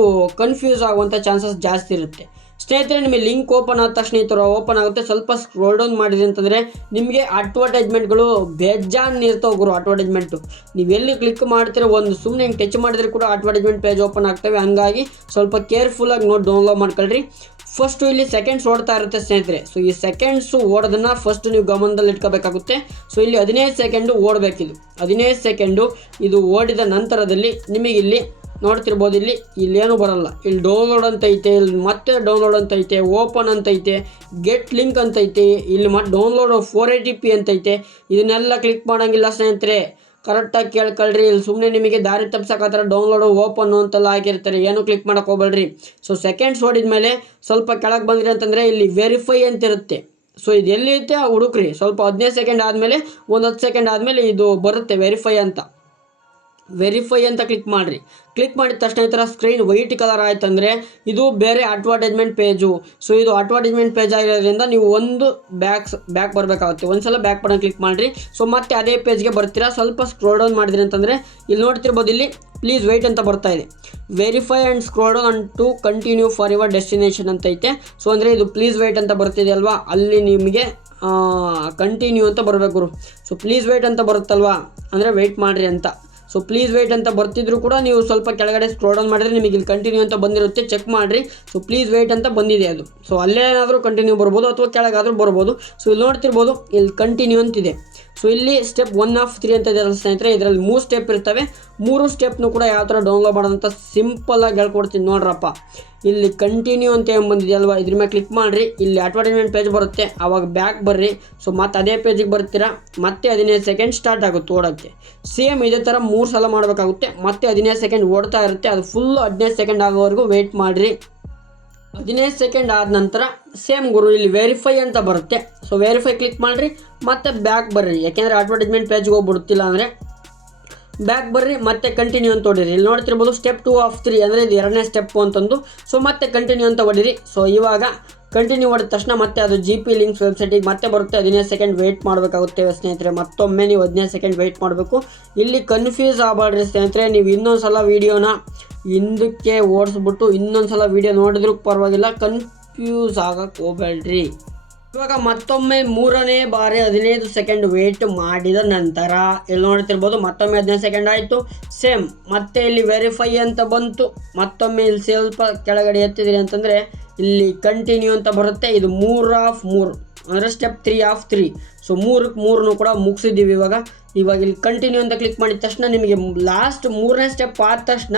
ಕನ್ಫ್ಯೂಸ್ ಆಗುವಂಥ ಚಾನ್ಸಸ್ ಜಾಸ್ತಿ ಇರುತ್ತೆ. ಸ್ನೇಹಿತರೆ, ನಿಮಗೆ ಲಿಂಕ್ ಓಪನ್ ಆದ ತಕ್ಷಣ ಈ ಓಪನ್ ಆಗುತ್ತೆ. ಸ್ವಲ್ಪ ಸ್ಕ್ರೋಲ್ ಡೌನ್ ಮಾಡಿದ್ರಿ ಅಂತಂದರೆ ನಿಮಗೆ ಅಡ್ವರ್ಟೈಸ್ಮೆಂಟ್ಗಳು ಬೇಜಾನ್ ಇರ್ತಾವೆ ಗುರು ಅಡ್ವರ್ಟೈಸ್ಮೆಂಟು ನೀವೆಲ್ಲಿ ಕ್ಲಿಕ್ ಮಾಡ್ತೀರ ಒಂದು ಸುಮ್ಮನೆ ಹಿಂಗೆ ಟಚ್ ಮಾಡಿದ್ರೆ ಕೂಡ ಅಡ್ವರ್ಟೈಸ್ಮೆಂಟ್ ಪೇಜ್ ಓಪನ್ ಆಗ್ತವೆ. ಹಂಗಾಗಿ ಸ್ವಲ್ಪ ಕೇರ್ಫುಲ್ಲಾಗಿ ನೋಡಿ ಡೌನ್ಲೋಡ್ ಮಾಡ್ಕೊಳ್ರಿ. ಫಸ್ಟು ಇಲ್ಲಿ ಸೆಕೆಂಡ್ಸ್ ಓಡ್ತಾ ಇರುತ್ತೆ ಸ್ನೇಹಿತರೆ. ಸೊ ಈ ಸೆಕೆಂಡ್ಸು ಓಡೋದನ್ನು ಫಸ್ಟ್ ನೀವು ಗಮನದಲ್ಲಿ ಇಟ್ಕೋಬೇಕಾಗುತ್ತೆ. ಸೊ ಇಲ್ಲಿ ಹದಿನೈದು ಸೆಕೆಂಡು ಓಡಬೇಕಿದು. ಹದಿನೈದು ಸೆಕೆಂಡು ಇದು ಓಡಿದ ನಂತರದಲ್ಲಿ ನಿಮಗೆ ಇಲ್ಲಿ ನೋಡ್ತಿರ್ಬೋದು, ಇಲ್ಲಿ ಇಲ್ಲೇನು ಬರಲ್ಲ. ಇಲ್ಲಿ ಡೌನ್ಲೋಡ್ ಅಂತ ಐತೆ ಇಲ್ಲಿ ಮತ್ತೆ ಡೌನ್ಲೋಡ್ ಅಂತ ಐತೆ ಓಪನ್ ಅಂತ ಐತೆ ಗೆಟ್ ಲಿಂಕ್ ಅಂತ ಐತೆ ಇಲ್ಲಿ ಮತ್ತೆ ಡೌನ್ಲೋಡ್ ಫೋರ್ ಏಯ್ಟಿ ಪಿ ಅಂತ ಐತೆ ಇದನ್ನೆಲ್ಲ ಕ್ಲಿಕ್ ಮಾಡೋಂಗಿಲ್ಲ ಸ್ನೇಹಿತರೆ. ಕರೆಕ್ಟಾಗಿ ಕೇಳ್ಕೊಳ್ರಿ. ಇಲ್ಲಿ ಸುಮ್ಮನೆ ನಿಮಗೆ ದಾರಿ ತಪ್ಸಕ್ಕೆ ಆ ಥರ ಡೌನ್ಲೋಡು ಓಪನ್ ಅಂತೆಲ್ಲ ಹಾಕಿರ್ತಾರೆ. ಏನು ಕ್ಲಿಕ್ ಮಾಡೋಕೆ ಹೋಗ್ಬೇಡ್ರಿ. ಸೊ ಸೆಕೆಂಡ್ಸ್ ಹೊಡಿದ್ಮೇಲೆ ಸ್ವಲ್ಪ ಕೆಳಗೆ ಬಂದ್ರಿ ಅಂತಂದರೆ ಇಲ್ಲಿ ವೆರಿಫೈ ಅಂತ ಇರುತ್ತೆ ಸೊ ಇದು ಎಲ್ಲಿರುತ್ತೆ? ಹುಡುಕ್ರಿ. ಸ್ವಲ್ಪ ಹದಿನೈದು ಸೆಕೆಂಡ್ ಆದಮೇಲೆ, ಒಂದು ಹತ್ತು ಸೆಕೆಂಡ್ ಆದಮೇಲೆ ಇದು ಬರುತ್ತೆ ವೆರಿಫೈ ಅಂತ. ವೆರಿಫೈ ಅಂತ ಕ್ಲಿಕ್ ಮಾಡಿರಿ. ಕ್ಲಿಕ್ ಮಾಡಿದ ತಕ್ಷಣ ಈ ಥರ ಸ್ಕ್ರೀನ್ ವೈಟ್ ಕಲರ್ ಆಯ್ತಂದರೆ ಇದು ಬೇರೆ ಅಡ್ವರ್ಟೈಸ್ಮೆಂಟ್ ಪೇಜು ಸೊ ಇದು ಅಡ್ವರ್ಟೈಸ್ಮೆಂಟ್ ಪೇಜ್ ಆಗಿರೋದ್ರಿಂದ ನೀವು ಒಂದು ಬ್ಯಾಕ್ಸ್ ಬ್ಯಾಕ್ ಬರಬೇಕಾಗುತ್ತೆ. ಒಂದು ಸಲ ಬ್ಯಾಕ್ ಬಟನ್ ಕ್ಲಿಕ್ ಮಾಡಿರಿ. ಸೊ ಮತ್ತೆ ಅದೇ ಪೇಜ್ಗೆ ಬರ್ತೀರಾ? ಸ್ವಲ್ಪ ಸ್ಕ್ರೋಲ್ ಡೌನ್ ಮಾಡಿದ್ರಿ ಅಂತಂದರೆ ಇಲ್ಲಿ ನೋಡ್ತಿರ್ಬೋದು ಇಲ್ಲಿ ಪ್ಲೀಸ್ ವೆಯ್ಟ್ ಅಂತ ಬರ್ತಾ ಇದೆ. Verify and scroll down to continue for your destination ಅಂತ ಐತೆ. ಸೊ ಅಂದರೆ ಇದು ಪ್ಲೀಸ್ ವೆಯ್ಟ್ ಅಂತ ಬರ್ತಿದೆ ಅಲ್ವಾ? ಅಲ್ಲಿ ನಿಮಗೆ ಕಂಟಿನ್ಯೂ ಅಂತ ಬರಬೇಕು ಸೊ ಪ್ಲೀಸ್ ವೆಯ್ಟ್ ಅಂತ ಬರುತ್ತಲ್ವಾ? ಅಂದರೆ ವೆಯ್ಟ್ ಮಾಡಿರಿ ಅಂತ. ಸೊ ಪ್ಲೀಸ್ ವೆಯ್ಟ್ ಅಂತ ಬರ್ತಿದ್ರು ಕೂಡ ನೀವು ಸ್ವಲ್ಪ ಕೆಳಗಡೆ ಸ್ಕ್ರೋಲ್ ಡೌನ್ ಮಾಡಿದ್ರೆ ನಿಮಗೆ ಇಲ್ಲಿ ಕಂಟಿನ್ಯೂ ಅಂತ ಬಂದಿರುತ್ತೆ. ಚೆಕ್ ಮಾಡಿರಿ. ಸೊ ಪ್ಲೀಸ್ ವೆಯ್ಟ್ ಅಂತ ಬಂದಿದೆ ಅದು. ಸೊ ಅಲ್ಲೇ ಏನಾದರೂ ಕಂಟಿನ್ಯೂ ಬರ್ಬೋದು ಅಥವಾ ಕೆಳಗಾದರೂ ಬರ್ಬೋದು. ಸೊ ಇಲ್ಲಿ ನೋಡ್ತಿರ್ಬೋದು, ಇಲ್ಲಿ ಕಂಟಿನ್ಯೂ ಅಂತಿದೆ. ಸೊ ಇಲ್ಲಿ ಸ್ಟೆಪ್ ಒನ್ ಆಫ್ ತ್ರೀ ಅಂತ ಇದೆ ಸ್ನೇಹಿತರೆ. ಇದರಲ್ಲಿ ಮೂರು ಸ್ಟೆಪ್ ಇರ್ತವೆ. ಮೂರು ಸ್ಟೆಪ್ನು ಕೂಡ ಯಾವ ಥರ ಡೌನ್ಲೋಡ್ ಮಾಡೋದಂತ ಆಗಿ ಹೇಳ್ಕೊಡ್ತೀನಿ ನೋಡ್ರಪ್ಪ. ಇಲ್ಲಿ ಕಂಟಿನ್ಯೂ ಅಂತ ಏನು ಬಂದಿದೆ ಅಲ್ವಾ? ಇದ್ರ ಮೇಲೆ ಕ್ಲಿಕ್ ಮಾಡಿರಿ. ಇಲ್ಲಿ ಅಡ್ವರ್ಟೈಸ್ಮೆಂಟ್ ಪೇಜ್ ಬರುತ್ತೆ. ಆವಾಗ ಬ್ಯಾಕ್ ಬರ್ರಿ. ಸೊ ಮತ್ತೆ ಅದೇ ಪೇಜಿಗೆ ಬರ್ತೀರಾ? ಮತ್ತೆ ಹದಿನೈದು ಸೆಕೆಂಡ್ ಸ್ಟಾರ್ಟ್ ಆಗುತ್ತೆ ಓಡೋಕ್ಕೆ. ಸೇಮ್ ಇದೇ ಥರ ಮೂರು ಸಲ ಮಾಡಬೇಕಾಗುತ್ತೆ. ಮತ್ತೆ ಹದಿನೈದು ಸೆಕೆಂಡ್ ಓಡ್ತಾ ಇರುತ್ತೆ. ಅದು ಫುಲ್ ಹದಿನೈದು ಸೆಕೆಂಡ್ ಆಗೋವರೆಗೂ ವೆಯ್ಟ್ ಮಾಡಿರಿ. ಹದಿನೈದು ಸೆಕೆಂಡ್ ಆದ ನಂತರ ಸೇಮ್ ಗುರು, ಇಲ್ಲಿ ವೆರಿಫೈ ಅಂತ ಬರುತ್ತೆ. ಸೊ ವೆರಿಫೈ ಕ್ಲಿಕ್ ಮಾಡಿರಿ. ಮತ್ತೆ ಬ್ಯಾಕ್ ಬರ್ರಿ. ಯಾಕೆಂದರೆ ಅಡ್ವರ್ಟೈಸ್ಮೆಂಟ್ ಪೇಜ್ಗೆ ಹೋಗಿಬಿಡ್ತಿಲ್ಲ ಅಂದರೆ ಬ್ಯಾಕ್ ಬರ್ರಿ, ಮತ್ತೆ ಕಂಟಿನ್ಯೂ ಅಂತ ಹೊಡಿರಿ. ಇಲ್ಲಿ ನೋಡ್ತಿರ್ಬೋದು ಸ್ಟೆಪ್ ಟು ಆಫ್ ತ್ರೀ ಅಂದರೆ ಇದು ಎರಡನೇ ಸ್ಟೆಪ್ ಅಂತಂದು ಸೊ ಮತ್ತೆ ಕಂಟಿನ್ಯೂ ಅಂತ ಹೊಡಿರಿ. ಸೊ ಇವಾಗ ಕಂಟಿನ್ಯೂ ಹೊಡೆದ ತಕ್ಷಣ ಮತ್ತೆ ಅದು ಜಿ ಪಿ ಲಿಂಕ್ಸ್ ವೆಬ್ಸೈಟಿಗೆ ಮತ್ತೆ ಬರುತ್ತೆ. ಹದಿನೈದು ಸೆಕೆಂಡ್ ವೆಯ್ಟ್ ಮಾಡಬೇಕಾಗುತ್ತೆ ಸ್ನೇಹಿತರೆ. ಮತ್ತೊಮ್ಮೆ ನೀವು ಹದಿನೈದು ಸೆಕೆಂಡ್ ವೆಯ್ಟ್ ಮಾಡಬೇಕು. ಇಲ್ಲಿ ಕನ್ಫ್ಯೂಸ್ ಆಗಬಾರ್ರಿ ಸ್ನೇಹಿತರೆ. ನೀವು ಇನ್ನೊಂದು ಸಲ ವೀಡಿಯೋನ ಹಿಂದಕ್ಕೆ ಓಡಿಸ್ಬಿಟ್ಟು ಇನ್ನೊಂದು ಸಲ ವೀಡಿಯೋ ನೋಡಿದ್ರೂ ಪರವಾಗಿಲ್ಲ ಕನ್ಫ್ಯೂಸ್ ಆಗಕ್ಕೆ ಹೋಗ್ಬೇಡ್ರಿ. ಇವಾಗ ಮತ್ತೊಮ್ಮೆ ಮೂರನೇ ಬಾರಿ ಹದಿನೈದು ಸೆಕೆಂಡ್ ವೇಟ್ ಮಾಡಿದ ನಂತರ ಇಲ್ಲಿ ನೋಡ್ತಿರ್ಬೋದು, ಮತ್ತೊಮ್ಮೆ ಹದಿನೈದು ಸೆಕೆಂಡ್ ಆಯಿತು. ಸೇಮ್ ಮತ್ತೆ ಇಲ್ಲಿ ವೆರಿಫೈ ಅಂತ ಬಂತು. ಮತ್ತೊಮ್ಮೆ ಇಲ್ಲಿ ಸ್ವಲ್ಪ ಕೆಳಗಡೆ ಎತ್ತಿದ್ರಿ ಅಂತಂದರೆ, ಇಲ್ಲಿ ಕಂಟಿನ್ಯೂ ಅಂತ ಬರುತ್ತೆ. ಇದು ಮೂರು ಆಫ್ ಮೂರು, ಅಂದರೆ step three of three so ಮೂರಕ್ಕೆ ಮೂರನ್ನು ಕೂಡ ಮುಗಿಸಿದ್ದೀವಿ ಇವಾಗ. ಇವಾಗ ಇಲ್ಲಿ ಕಂಟಿನ್ಯೂ ಅಂತ ಕ್ಲಿಕ್ ಮಾಡಿದ ತಕ್ಷಣ ನಿಮಗೆ ಲಾಸ್ಟ್ ಮೂರನೇ ಸ್ಟೆಪ್ ಆದ ತಕ್ಷಣ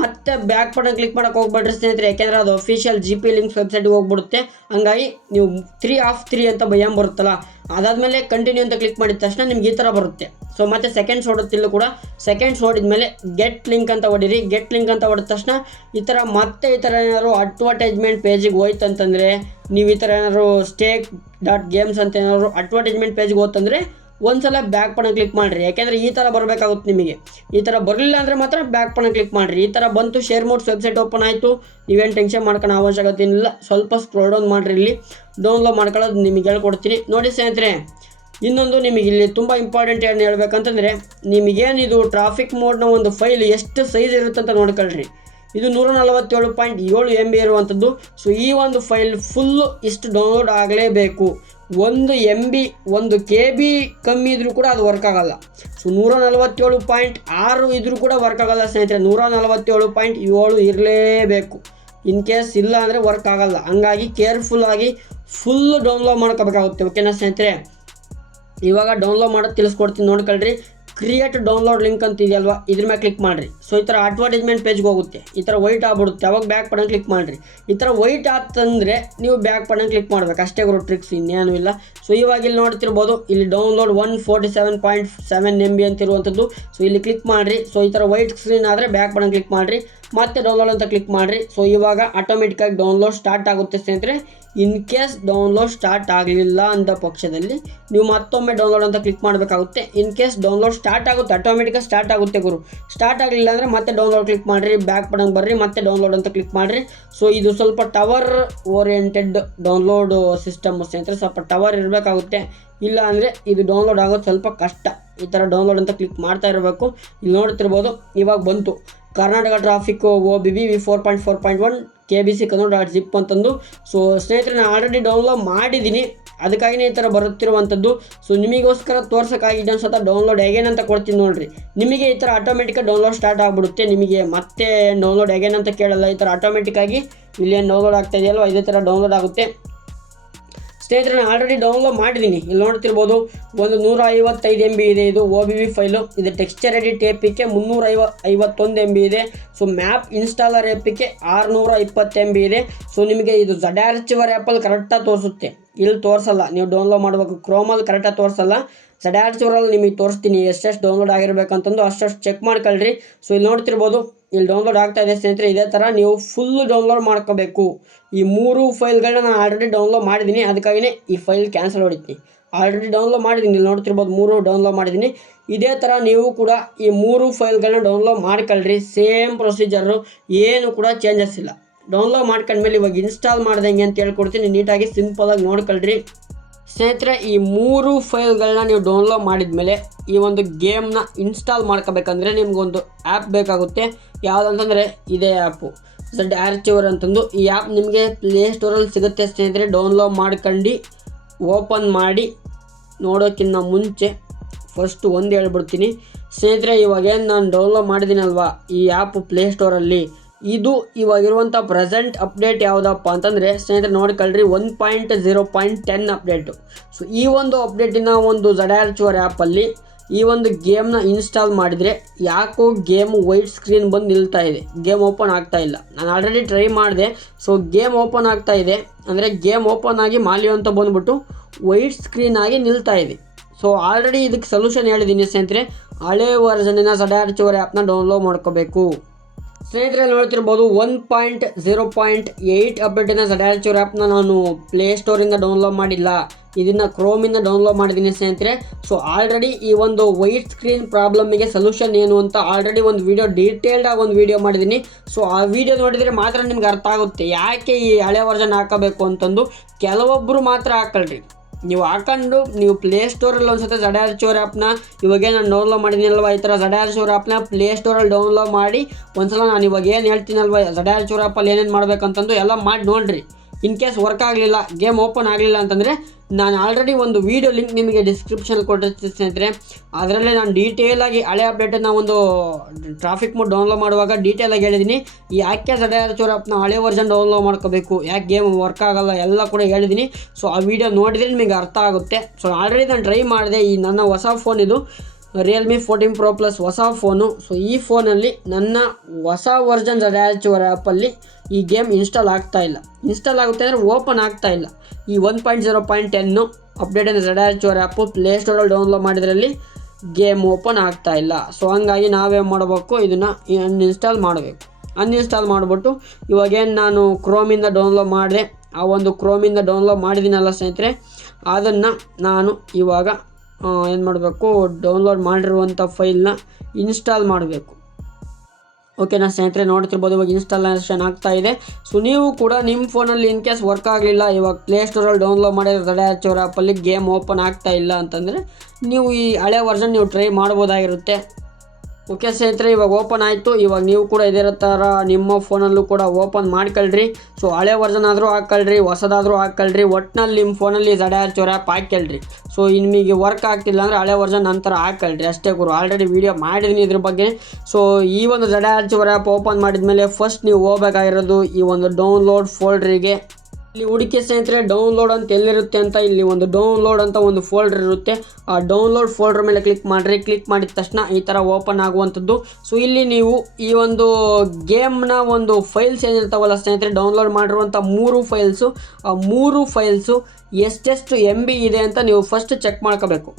ಮತ್ತೆ ಬ್ಯಾಕ್ ಬಟನ್ ಕ್ಲಿಕ್ ಮಾಡೋಕೆ ಹೋಗ್ಬೇಡ್ರಿ ಸ್ನೇಹಿತರೆ. ಯಾಕೆಂದರೆ ಅದು ಅಫಿಷಿಯಲ್ ಜಿ ಪಿ ಲಿಂಕ್ಸ್ ವೆಬ್ಸೈಟ್ಗೆ ಹೋಗ್ಬಿಡುತ್ತೆ. ಹಂಗಾಗಿ ನೀವು ತ್ರೀ ಆಫ್ ತ್ರೀ ಅಂತ ಭಯ ಬರುತ್ತಲ್ಲ. ಅದಾದಮೇಲೆ ಕಂಟಿನ್ಯೂ ಅಂತ ಕ್ಲಿಕ್ ಮಾಡಿದ ತಕ್ಷಣ ನಿಮ್ಗೆ ಈ ಥರ ಬರುತ್ತೆ. ಸೊ ಮತ್ತೆ ಸೆಕೆಂಡ್ಸ್ ಹೊಡುತ್ತಿಲ್ಲ ಕೂಡ ಸೆಕೆಂಡ್ಸ್ ಹೊಡಿದ್ಮೇಲೆ ಗೆಟ್ ಲಿಂಕ್ ಅಂತ ಹೊಡೀರಿ ಗೆಟ್ ಲಿಂಕ್ ಅಂತ ಹೊಡೆದ ತಕ್ಷಣ ಈ ಥರ ಮತ್ತೆ ಈ ಥರ ಏನಾದ್ರು ಅಡ್ವರ್ಟೈಸ್ಮೆಂಟ್ ಪೇಜಿಗೆ ಹೋಯ್ತು ಅಂತಂದರೆ ನೀವು ಈ ಥರ ಏನಾದ್ರು ಸ್ಟೇಕ್ ಡಾಟ್ ಗೇಮ್ಸ್ ಅಂತ ಏನಾದ್ರು ಅಡ್ವರ್ಟೈಸ್ಮೆಂಟ್ ಪೇಜ್ಗೆ ಹೋತಂದರೆ ಒಂದ್ಸಲ ಬ್ಯಾಕ್ ಪಣ ಕ್ಲಿಕ್ ಮಾಡಿರಿ. ಯಾಕೆಂದರೆ ಈ ಥರ ಬರಬೇಕಾಗುತ್ತೆ ನಿಮಗೆ. ಈ ಥರ ಬರಲಿಲ್ಲ ಅಂದರೆ ಮಾತ್ರ ಬ್ಯಾಕ್ ಪಣ ಕ್ಲಿಕ್ ಮಾಡಿರಿ. ಈ ಥರ ಬಂತು ಶೇರ್ ಮೋಡ್ಸ್ ವೆಬ್ಸೈಟ್ ಓಪನ್ ಆಯಿತು, ನೀವೇನು ಟೆನ್ಷನ್ ಮಾಡ್ಕೊಳ್ಳೋ ಅವಶ್ಯಕತೆ ಇಲ್ಲ ಸ್ವಲ್ಪ ಸ್ಕ್ರೋಲ್ ಡೌನ್ ಮಾಡಿರಿ ಇಲ್ಲಿ. ಡೌನ್ಲೋಡ್ ಮಾಡ್ಕೊಳ್ಳೋದು ನಿಮಗೆ ಹೇಳ್ಕೊಡ್ತೀನಿ. ನೋಡಿ ಸ್ನೇಹಿತರೆ, ಇನ್ನೊಂದು ನಿಮಗೆ ಇಲ್ಲಿ ತುಂಬ ಇಂಪಾರ್ಟೆಂಟ್ ಏನು ಹೇಳ್ಬೇಕಂತಂದರೆ, ನಿಮಗೇನಿದು ಟ್ರಾಫಿಕ್ ಮೋಡ್ನ ಒಂದು ಫೈಲ್ ಎಷ್ಟು ಸೈಜ್ ಇರುತ್ತೆ ಅಂತ ನೋಡ್ಕೊಳ್ರಿ. ಇದು ನೂರ ನಲವತ್ತೇಳು ಪಾಯಿಂಟ್ ಏಳು ಎಂ ಬಿ ಇರುವಂಥದ್ದು ಸೊ ಈ ಒಂದು ಫೈಲ್ ಫುಲ್ಲು ಇಷ್ಟು ಡೌನ್ಲೋಡ್ ಆಗಲೇಬೇಕು. ಒಂದು ಎಂ ಬಿ ಒಂದು ಕೆ ಬಿ ಕಮ್ಮಿ ಇದ್ರೂ ಕೂಡ ಅದು ವರ್ಕ್ ಆಗಲ್ಲ. ಸೊ ನೂರ ನಲವತ್ತೇಳು ಪಾಯಿಂಟ್ ಆರು ಇದ್ರೂ ಕೂಡ ವರ್ಕ್ ಆಗಲ್ಲ ಸ್ನೇಹಿತರೆ. ನೂರ ನಲವತ್ತೇಳು ಪಾಯಿಂಟ್ ಏಳು ಇರಲೇಬೇಕು. ಇನ್ ಕೇಸ್ ಇಲ್ಲ ಅಂದರೆ ವರ್ಕ್ ಆಗಲ್ಲ. ಹಂಗಾಗಿ ಕೇರ್ಫುಲ್ಲಾಗಿ ಫುಲ್ ಡೌನ್ಲೋಡ್ ಮಾಡ್ಕೋಬೇಕಾಗುತ್ತೆ. ಓಕೆನಾ ಸ್ನೇಹಿತರೆ? ಇವಾಗ ಡೌನ್ಲೋಡ್ ಮಾಡೋದು ತಿಳಿಸ್ಕೊಡ್ತೀನಿ. ನೋಡ್ಕೊಳ್ರಿ. ಕ್ರಿಯೇಟ್ ಡೌನ್ಲೋಡ್ ಲಿಂಕ್ ಅಂತ ಇದೆಯಲ್ವಾ? ಇದ್ರ ಮೇಲೆ ಕ್ಲಿಕ್ ಮಾಡಿರಿ. ಸೊ ಈ ಥರ ಅಡ್ವರ್ಟೈಸ್ಮೆಂಟ್ ಪೇಜ್ಗೆ ಹೋಗುತ್ತೆ. ಈ ಥರ ವೈಟ್ ಆಗ್ಬಿಡುತ್ತೆ. ಅವಾಗ ಬ್ಯಾಕ್ ಬಟನ್ ಕ್ಲಿಕ್ ಮಾಡಿರಿ. ಈ ಥರ ವೈಟ್ ಆತಂದರೆ ನೀವು ಬ್ಯಾಕ್ ಬಟನ್ ಕ್ಲಿಕ್ ಮಾಡ್ಬೇಕು. ಅಷ್ಟೇ ಗುರು ಟ್ರಿಕ್ಸ್ ಇನ್ನೇನು ಇಲ್ಲ. ಸೊ ಇವಾಗ ಇಲ್ಲಿ ನೋಡ್ತಿರ್ಬೋದು, ಇಲ್ಲಿ download one forty seven point seven M B ಅಂತಿರುವಂಥದ್ದು so ಇಲ್ಲಿ ಕ್ಲಿಕ್ ಮಾಡಿರಿ. ಸೊ ಈ ಥರ ವೈಟ್ ಸ್ಕ್ರೀನ್ ಆದರೆ ಬ್ಯಾಕ್ ಬಟನ್ ಕ್ಲಿಕ್ ಮಾಡಿರಿ. ಮತ್ತೆ ಡೌನ್ಲೋಡ್ ಅಂತ ಕ್ಲಿಕ್ ಮಾಡಿರಿ. ಸೊ ಇವಾಗ ಆಟೋಮೆಟಿಕ್ಕಾಗಿ ಡೌನ್ಲೋಡ್ ಸ್ಟಾರ್ಟ್ ಆಗುತ್ತೆ ಸ್ನೇಹಿತರೆ. ಇನ್ ಕೇಸ್ ಡೌನ್ಲೋಡ್ ಸ್ಟಾರ್ಟ್ ಆಗಲಿಲ್ಲ ಅಂತ ಪಕ್ಷದಲ್ಲಿ, ನೀವು ಮತ್ತೊಮ್ಮೆ ಡೌನ್ಲೋಡ್ ಅಂತ ಕ್ಲಿಕ್ ಮಾಡಬೇಕಾಗುತ್ತೆ. ಇನ್ ಕೇಸ್ ಡೌನ್ಲೋಡ್ ಸ್ಟಾರ್ಟ್ ಆಗುತ್ತೆ ಆಟೋಮೆಟಿಕಾಗಿ ಸ್ಟಾರ್ಟ್ ಆಗುತ್ತೆ ಗುರು. ಸ್ಟಾರ್ಟ್ ಆಗಲಿಲ್ಲ ಅಂದರೆ ಮತ್ತೆ ಡೌನ್ಲೋಡ್ ಕ್ಲಿಕ್ ಮಾಡಿರಿ ಬ್ಯಾಕ್ ಬಟನ್ ಬರ್ರಿ, ಮತ್ತೆ ಡೌನ್ಲೋಡ್ ಅಂತ ಕ್ಲಿಕ್ ಮಾಡಿರಿ. ಸೊ ಇದು ಸ್ವಲ್ಪ ಟವರ್ ಓರಿಯೆಂಟೆಡ್ ಡೌನ್ಲೋಡ್ ಸಿಸ್ಟಮ್ ಸ್ನೇಹಿತರೆ. ಸ್ವಲ್ಪ ಟವರ್ ಇರಬೇಕಾಗುತ್ತೆ. ಇಲ್ಲ ಅಂದರೆ ಇದು ಡೌನ್ಲೋಡ್ ಆಗೋದು ಸ್ವಲ್ಪ ಕಷ್ಟ. ಈ ಥರ ಡೌನ್ಲೋಡ್ ಅಂತ ಕ್ಲಿಕ್ ಮಾಡ್ತಾ ಇರಬೇಕು. ಇಲ್ಲಿ ನೋಡ್ತಿರ್ಬೋದು, ಇವಾಗ ಬಂತು. Karnataka traffic O B B V four point four point one K B C Kannada dot zip ಅಂತಂದು. ಸೊ ಸ್ನೇಹಿತರೆ, ನಾನು ಆಲ್ರೆಡಿ ಡೌನ್ಲೋಡ್ ಮಾಡಿದ್ದೀನಿ ಅದಕ್ಕಾಗಿನೇ ಈ ಥರ ಬರುತ್ತಿರುವಂಥದ್ದು ಸೊ ನಿಮಗೋಸ್ಕರ ತೋರ್ಸೋಕ್ಕಾಗಿ ಇನ್ನೊಂದು ಸತ ಡೌನ್ಲೋಡ್ ಹೇಗೇನಂತ ಅಂತ ಕೊಡ್ತೀನಿ ನೋಡಿರಿ. ನಿಮಗೆ ಈ ಥರ ಆಟೋಮೆಟಿಕಾಗಿ ಡೌನ್ಲೋಡ್ ಸ್ಟಾರ್ಟ್ ಆಗಿಬಿಡುತ್ತೆ. ನಿಮಗೆ ಮತ್ತೆ ಡೌನ್ಲೋಡ್ ಹೇಗೇನಂತ ಕೇಳಲ್ಲ. ಈ ಥರ ಆಟೋಮೆಟಿಕ್ಕಾಗಿ ಇಲ್ಲೇನು ಡೌನ್ಲೋಡ್ ಆಗ್ತಾ ಇದೆಯಲ್ವ? ಇದೇ ಥರ ಡೌನ್ಲೋಡ್ ಆಗುತ್ತೆ. ಸ್ನೇಹಿತರೆ ನಾನು ಆಲ್ರೆಡಿ ಡೌನ್ಲೋಡ್ ಮಾಡಿದ್ದೀನಿ ಇಲ್ಲಿ ನೋಡ್ತಿರ್ಬೋದು ಒಂದು ನೂರ ಐವತ್ತೈದು ಎಂ ಬಿ ಇದೆ. ಇದು ಓ ಬಿ ವಿ ಫೈಲು ಇದು ಟೆಕ್ಸ್ಚರ್ ಎಡಿಟ್ ಎಪಿಕೆ ಮುನ್ನೂರ ಐವ ಐವತ್ತೊಂದು ಎಂ ಬಿ ಇದೆ ಸೊ ಮ್ಯಾಪ್ ಇನ್ಸ್ಟಾಲರ್ ಎಪಿಕೆ ಆರುನೂರ ಇಪ್ಪತ್ತು ಎಂ ಬಿ ಇದೆ ಸೊ ನಿಮಗೆ ಇದು ಜಡ್ಯಾರ್ಚಿವರ್ ಆ್ಯಪಲ್ಲಿ ಕರೆಕ್ಟಾಗಿ ತೋರಿಸುತ್ತೆ. ಇಲ್ಲಿ ತೋರಿಸಲ್ಲ. ನೀವು ಡೌನ್ಲೋಡ್ ಮಾಡಬೇಕು. ಕ್ರೋಮಲ್ಲಿ ಕರೆಕ್ಟಾಗಿ ತೋರಿಸಲ್ಲ. ಜಡ್ಯಾರ್ಚಿವರಲ್ಲಿ ನಿಮಗೆ ತೋರಿಸ್ತೀನಿ. ಎಷ್ಟೆಷ್ಟು ಡೌನ್ಲೋಡ್ ಆಗಿರಬೇಕಂತಂದು ಅಷ್ಟಷ್ಟು ಚೆಕ್ ಮಾಡ್ಕೊಳ್ರಿ. ಸೊ ಇಲ್ಲಿ ನೋಡ್ತಿರ್ಬೋದು ಇಲ್ಲಿ ಡೌನ್ಲೋಡ್ ಆಗ್ತಾ ಇದೆ ಸ್ನೇಹಿತರೆ, ಇದೇ ಥರ ನೀವು ಫುಲ್ ಡೌನ್ಲೋಡ್ ಮಾಡ್ಕೋಬೇಕು. ಈ ಮೂರು ಫೈಲ್ಗಳನ್ನ ನಾನು ಆಲ್ರೆಡಿ ಡೌನ್ಲೋಡ್ ಮಾಡಿದ್ದೀನಿ. ಅದಕ್ಕಾಗಿಯೇ ಈ ಫೈಲ್ ಕ್ಯಾನ್ಸಲ್ ಹೊಡಿತೀನಿ ಆಲ್ರೆಡಿ ಡೌನ್ಲೋಡ್ ಮಾಡಿದ್ದೀನಿ. ಇಲ್ಲಿ ನೋಡ್ತಿರ್ಬೋದು ಮೂರು ಡೌನ್ಲೋಡ್ ಮಾಡಿದ್ದೀನಿ. ಇದೇ ಥರ ನೀವು ಕೂಡ ಈ ಮೂರು ಫೈಲ್ಗಳನ್ನ ಡೌನ್ಲೋಡ್ ಮಾಡ್ಕೊಳ್ರಿ. ಸೇಮ್ ಪ್ರೊಸೀಜರು ಏನು ಕೂಡ ಚೇಂಜಸ್ ಇಲ್ಲ. ಡೌನ್ಲೋಡ್ ಮಾಡ್ಕೊಂಡ್ಮೇಲೆ ಇವಾಗ ಇನ್ಸ್ಟಾಲ್ ಮಾಡ್ದಂಗೆ ಅಂತ ಹೇಳ್ಕೊಡ್ತೀನಿ. ನೀಟಾಗಿ ಸಿಂಪಲಾಗಿ ನೋಡ್ಕೊಳ್ರಿ. ಸ್ನೇಹಿತರೆ, ಈ ಮೂರು ಫೈಲ್ಗಳನ್ನ ನೀವು ಡೌನ್ಲೋಡ್ ಮಾಡಿದ ಮೇಲೆ ಈ ಒಂದು ಗೇಮ್ನ ಇನ್ಸ್ಟಾಲ್ ಮಾಡ್ಕೋಬೇಕಂದ್ರೆ ನಿಮಗೊಂದು ಆ್ಯಪ್ ಬೇಕಾಗುತ್ತೆ. ಯಾವುದಂತಂದರೆ ಇದೇ ಆ್ಯಪು ಝಡ್ ಆರ್ಚಿವರ್ ಅಂತಂದು ಈ ಆ್ಯಪ್ ನಿಮಗೆ ಪ್ಲೇಸ್ಟೋರಲ್ಲಿ ಸಿಗುತ್ತೆ ಸ್ನೇಹಿತರೆ. ಡೌನ್ಲೋಡ್ ಮಾಡ್ಕೊಂಡು ಓಪನ್ ಮಾಡಿ ನೋಡೋಕ್ಕಿಂತ ಮುಂಚೆ ಫಸ್ಟ್ ಒಂದು ಹೇಳ್ಬಿಡ್ತೀನಿ. ಸ್ನೇಹಿತರೆ ಇವಾಗೇನು ನಾನು ಡೌನ್ಲೋಡ್ ಮಾಡಿದ್ದೀನಲ್ವಾ ಈ ಆ್ಯಪ್ ಪ್ಲೇಸ್ಟೋರಲ್ಲಿ ಇದು ಇವಾಗಿರುವಂಥ ಪ್ರೆಸೆಂಟ್ ಅಪ್ಡೇಟ್ ಯಾವುದಪ್ಪ ಅಂತಂದರೆ ಸ್ನೇಹಿತರೆ ನೋಡ್ಕೊಳ್ರಿ one point zero point ten update so ಈ ಒಂದು ಅಪ್ಡೇಟಿನ ಒಂದು ಜಡಾರ್ಚುವರ್ ಆ್ಯಪಲ್ಲಿ ಈ ಒಂದು ಗೇಮ್ನ ಇನ್ಸ್ಟಾಲ್ ಮಾಡಿದರೆ ಯಾಕೋ ಗೇಮ್ ವೈಟ್ ಸ್ಕ್ರೀನ್ ಬಂದು ನಿಲ್ತಾ ಇದೆ. ಗೇಮ್ ಓಪನ್ ಆಗ್ತಾ ಇಲ್ಲ. ನಾನು ಆಲ್ರೆಡಿ ಟ್ರೈ ಮಾಡಿದೆ. ಸೊ ಗೇಮ್ ಓಪನ್ ಆಗ್ತಾ ಇದೆ. ಅಂದರೆ ಗೇಮ್ ಓಪನ್ ಆಗಿ ಮಾಲಿಯೋ ಅಂತ ಬಂದ್ಬಿಟ್ಟು ವೈಟ್ ಸ್ಕ್ರೀನ್ ಆಗಿ ನಿಲ್ತಾ ಇದೆ. ಸೊ ಆಲ್ರೆಡಿ ಇದಕ್ಕೆ ಸೊಲ್ಯೂಷನ್ ಹೇಳಿದ್ದೀನಿ ಸ್ನೇಹಿತರೆ. ಹಳೆ ವರ್ಷನಿನ ಸಡಾರ್ಚುವರ್ ಆ್ಯಪ್ನ ಡೌನ್ಲೋಡ್ ಮಾಡ್ಕೋಬೇಕು. ಸ್ನೇಹಿತರೆ ನೋಡ್ತಿರ್ಬೋದು one point zero point eight ಅಪ್ಡೇಟಿನ ಸಡ್ಯಾಚೂರ್ ಆ್ಯಪ್ನ ನಾನು ಪ್ಲೇಸ್ಟೋರಿಂದ ಡೌನ್ಲೋಡ್ ಮಾಡಿಲ್ಲ. ಇದನ್ನು ಕ್ರೋಮಿಂದ ಡೌನ್ಲೋಡ್ ಮಾಡಿದ್ದೀನಿ ಸ್ನೇಹಿತರೆ. ಸೊ ಆಲ್ರೆಡಿ ಈ ಒಂದು ವೈಟ್ ಸ್ಕ್ರೀನ್ ಪ್ರಾಬ್ಲಮ್ಗೆ ಸೊಲ್ಯೂಷನ್ ಏನು ಅಂತ ಆಲ್ರೆಡಿ ಒಂದು ವೀಡಿಯೋ ಡೀಟೇಲ್ಡ್ ಆಗಿ ಒಂದು ವೀಡಿಯೋ ಮಾಡಿದ್ದೀನಿ ಸೊ ಆ ವೀಡಿಯೋ ನೋಡಿದರೆ ಮಾತ್ರ ನಿಮ್ಗೆ ಅರ್ಥ ಆಗುತ್ತೆ. ಯಾಕೆ ಈ ಹಳೆ ವರ್ಷನ್ ಹಾಕಬೇಕು ಅಂತಂದು? ಕೆಲವೊಬ್ಬರು ಮಾತ್ರ ಹಾಕಳ್ರಿ ನೀವು ಹಾಕೊಂಡು ನೀವು ಪ್ಲೇಸ್ಟೋರಲ್ಲಿ ಒಂದು ಸತಿ ಜಡಾರ್ ಚೋರ್ ಆ್ಯಪ್ನ ಇವಾಗೇ ನಾನು ಡೌನ್ಲೋಡ್ ಮಾಡಿದ್ದೀನಲ್ವ ಈ ಥರ ಜಡಾರ್ ಚೋರ್ ಆ್ಯಪ್ನ ಪ್ಲೇಸ್ಟೋರಲ್ಲಿ ಡೌನ್ಲೋಡ್ ಮಾಡಿ ಒಂದ್ಸಲ ನಾನು ಇವಾಗ ಏನು ಹೇಳ್ತೀನಲ್ವ ಜಡಾರ್ ಚೋರ್ ಆ್ಯಪಲ್ಲಿ ಏನೇನು ಮಾಡ್ಬೇಕಂತಂದು ಎಲ್ಲ ಮಾಡಿ ನೋಡಿರಿ. ಇನ್ ಕೇಸ್ ವರ್ಕ್ ಆಗಲಿಲ್ಲ, ಗೇಮ್ ಓಪನ್ ಆಗಲಿಲ್ಲ ಅಂತಂದರೆ ನಾನು ಆಲ್ರೆಡಿ ಒಂದು ವೀಡಿಯೋ ಲಿಂಕ್ ನಿಮಗೆ ಡಿಸ್ಕ್ರಿಪ್ಷನ್ ಕೊಟ್ಟಿರ್ತೀನಿ ಸ್ನೇಹಿತರೆ. ಅದರಲ್ಲೇ ನಾನು ಡೀಟೇಲಾಗಿ ಹಳೆ ಅಪ್ಡೇಟನ್ನು ಒಂದು ಟ್ರಾಫಿಕ್ ಮೋಡ್ ಡೌನ್ಲೋಡ್ ಮಾಡುವಾಗ ಡೀಟೇಲಾಗಿ ಹೇಳಿದ್ದೀನಿ ಯಾಕೆ ಜಡ್ಯಾರ್ ಚೋರ್ ಆ್ಯಪ್ನ ಹಳೆ ವರ್ಜನ್ ಡೌನ್ಲೋಡ್ ಮಾಡ್ಕೋಬೇಕು. ಯಾಕೆ ಗೇಮ್ ವರ್ಕ್ ಆಗಲ್ಲ ಎಲ್ಲ ಕೂಡ ಹೇಳಿದ್ದೀನಿ ಸೊ ಆ ವಿಡಿಯೋ ನೋಡಿದರೆ ನಿಮಗೆ ಅರ್ಥ ಆಗುತ್ತೆ. ಸೊ ಆಲ್ರೆಡಿ ನಾನು ಟ್ರೈ ಮಾಡಿದೆ. ಈ ನನ್ನ ಹೊಸ ಫೋನ್ ಇದು. ರಿಯಲ್ಮಿ ಫೋರ್ಟೀನ್ ಪ್ರೋ ಪ್ಲಸ್ ಹೊಸ ಫೋನು ಸೊ ಈ ಫೋನಲ್ಲಿ ನನ್ನ ಹೊಸ ವರ್ಜನ್ ರ್ಯಾಚುವರ್ ಆ್ಯಪಲ್ಲಿ ಈ ಗೇಮ್ ಇನ್ಸ್ಟಾಲ್ ಆಗ್ತಾ ಇಲ್ಲ. ಇನ್ಸ್ಟಾಲ್ ಆಗುತ್ತೆ ಅಂದರೆ ಓಪನ್ ಆಗ್ತಾ ಇಲ್ಲ. ಈ one point zero point ten update ZArchiver app ಪ್ಲೇಸ್ಟೋರಲ್ಲಿ download ಮಾಡಿದ್ರಲ್ಲಿ ಗೇಮ್ ಓಪನ್ ಆಗ್ತಾ ಇಲ್ಲ. ಸೊ ಹಂಗಾಗಿ ನಾವೇನು ಮಾಡಬೇಕು? ಇದನ್ನು ಅನ್ಇನ್ಸ್ಟಾಲ್ ಮಾಡಬೇಕು. ಅನ್ಇನ್ಸ್ಟಾಲ್ ಮಾಡಿಬಿಟ್ಟು ಇವಾಗೇನು ನಾನು ಕ್ರೋಮಿಂದ ಡೌನ್ಲೋಡ್ ಮಾಡಿದೆ. ಆ ಒಂದು ಕ್ರೋಮಿಂದ ಡೌನ್ಲೋಡ್ ಮಾಡಿದ್ದೀನಲ್ಲ ಸ್ನೇಹಿತರೆ, ಅದನ್ನು ನಾನು ಇವಾಗ ಏನು ಮಾಡಬೇಕು? ಡೌನ್ಲೋಡ್ ಮಾಡಿರುವಂಥ ಫೈಲ್ನ ಇನ್ಸ್ಟಾಲ್ ಮಾಡಬೇಕು. ಓಕೆನಾ ಸ್ನೇಹಿತರೆ ನೋಡ್ತಿರ್ಬೋದು, ಇವಾಗ ಇನ್ಸ್ಟಾಲೇಷನ್ ಆಗ್ತಾ ಇದೆ. ಸೊ ನೀವು ಕೂಡ ನಿಮ್ಮ ಫೋನಲ್ಲಿ ಇನ್ ಕೇಸ್ ವರ್ಕ್ ಆಗಲಿಲ್ಲ, ಇವಾಗ ಪ್ಲೇಸ್ಟೋರಲ್ಲಿ ಡೌನ್ಲೋಡ್ ಮಾಡಿದ್ರೆ ತಡೆ ಹಚ್ಚೋರ ಆ್ಯಪಲ್ಲಿ ಗೇಮ್ ಓಪನ್ ಆಗ್ತಾ ಇಲ್ಲ ಅಂತಂದರೆ, ನೀವು ಈ ಹಳೆ ವರ್ಷನ್ ನೀವು ಟ್ರೈ ಮಾಡ್ಬೋದಾಗಿರುತ್ತೆ. ಓಕೆ ಸ್ನೇಹಿತರೆ, ಇವಾಗ ಓಪನ್ ಆಯಿತು. ಇವಾಗ ನೀವು ಕೂಡ ಇದೇ ಥರ ನಿಮ್ಮ ಫೋನಲ್ಲೂ ಕೂಡ ಓಪನ್ ಮಾಡ್ಕೊಳ್ರಿ. ಸೊ ಹಳೆ ವರ್ಜನ್ ಆದರೂ ಹಾಕೊಳ್ರಿ, ಹೊಸದಾದರೂ ಹಾಕೊಳ್ರಿ. ಒಟ್ಟಿನಲ್ಲಿ ನಿಮ್ಮ ಫೋನಲ್ಲಿ ಜಡ್ಯಾರ್ ಚೋರ್ ಆ್ಯಪ್ ಹಾಕ್ಕೊಳ್ರಿ ಸೊ ನಿಮಗೆ ವರ್ಕ್ ಆಗ್ತಿಲ್ಲ ಅಂದರೆ ಹಳೆ ವರ್ಜನ್ ನಂತರ ಹಾಕೊಳ್ರಿ. ಅಷ್ಟೇ ಗುರು. ಆಲ್ರೆಡಿ ವೀಡಿಯೋ ಮಾಡಿದ್ದೀನಿ ಇದ್ರ ಬಗ್ಗೆ. ಸೊ ಈ ಒಂದು ಜಡ್ಯಾರ್ ಆ್ಯಪ್ ಓಪನ್ ಮಾಡಿದ ಮೇಲೆ ಫಸ್ಟ್ ನೀವು ಹೋಗಬೇಕಾಗಿರೋದು ಈ ಒಂದು ಡೌನ್ಲೋಡ್ ಫೋಲ್ಡ್ರಿಗೆ ಇಲ್ಲಿ ಹುಡುಕಿ ಸ್ನೇಹಿತರೆ ಡೌನ್ಲೋಡ್ ಅಂತ ಎಲ್ಲಿರುತ್ತೆ ಅಂತ ಇಲ್ಲಿ ಒಂದು ಡೌನ್ಲೋಡ್ ಅಂತ ಒಂದು ಫೋಲ್ಡರ್ ಇರುತ್ತೆ. ಆ ಡೌನ್ಲೋಡ್ ಫೋಲ್ಡರ್ ಮೇಲೆ ಕ್ಲಿಕ್ ಮಾಡಿರಿ. ಕ್ಲಿಕ್ ಮಾಡಿದ ತಕ್ಷಣ ಈ ಥರ ಓಪನ್ ಆಗುವಂಥದ್ದು. ಸೊ ಇಲ್ಲಿ ನೀವು ಈ ಒಂದು ಗೇಮ್ನ ಒಂದು ಫೈಲ್ಸ್ ಏನಿರ್ತಾವಲ್ಲ ಸ್ನೇಹಿತರೆ ಡೌನ್ಲೋಡ್ ಮಾಡಿರುವಂಥ ಮೂರು ಫೈಲ್ಸು ಆ ಮೂರು ಫೈಲ್ಸು ಎಷ್ಟೆಷ್ಟು ಎಂ ಬಿ ಇದೆ ಅಂತ ನೀವು ಫಸ್ಟ್ ಚೆಕ್ ಮಾಡ್ಕೋಬೇಕು.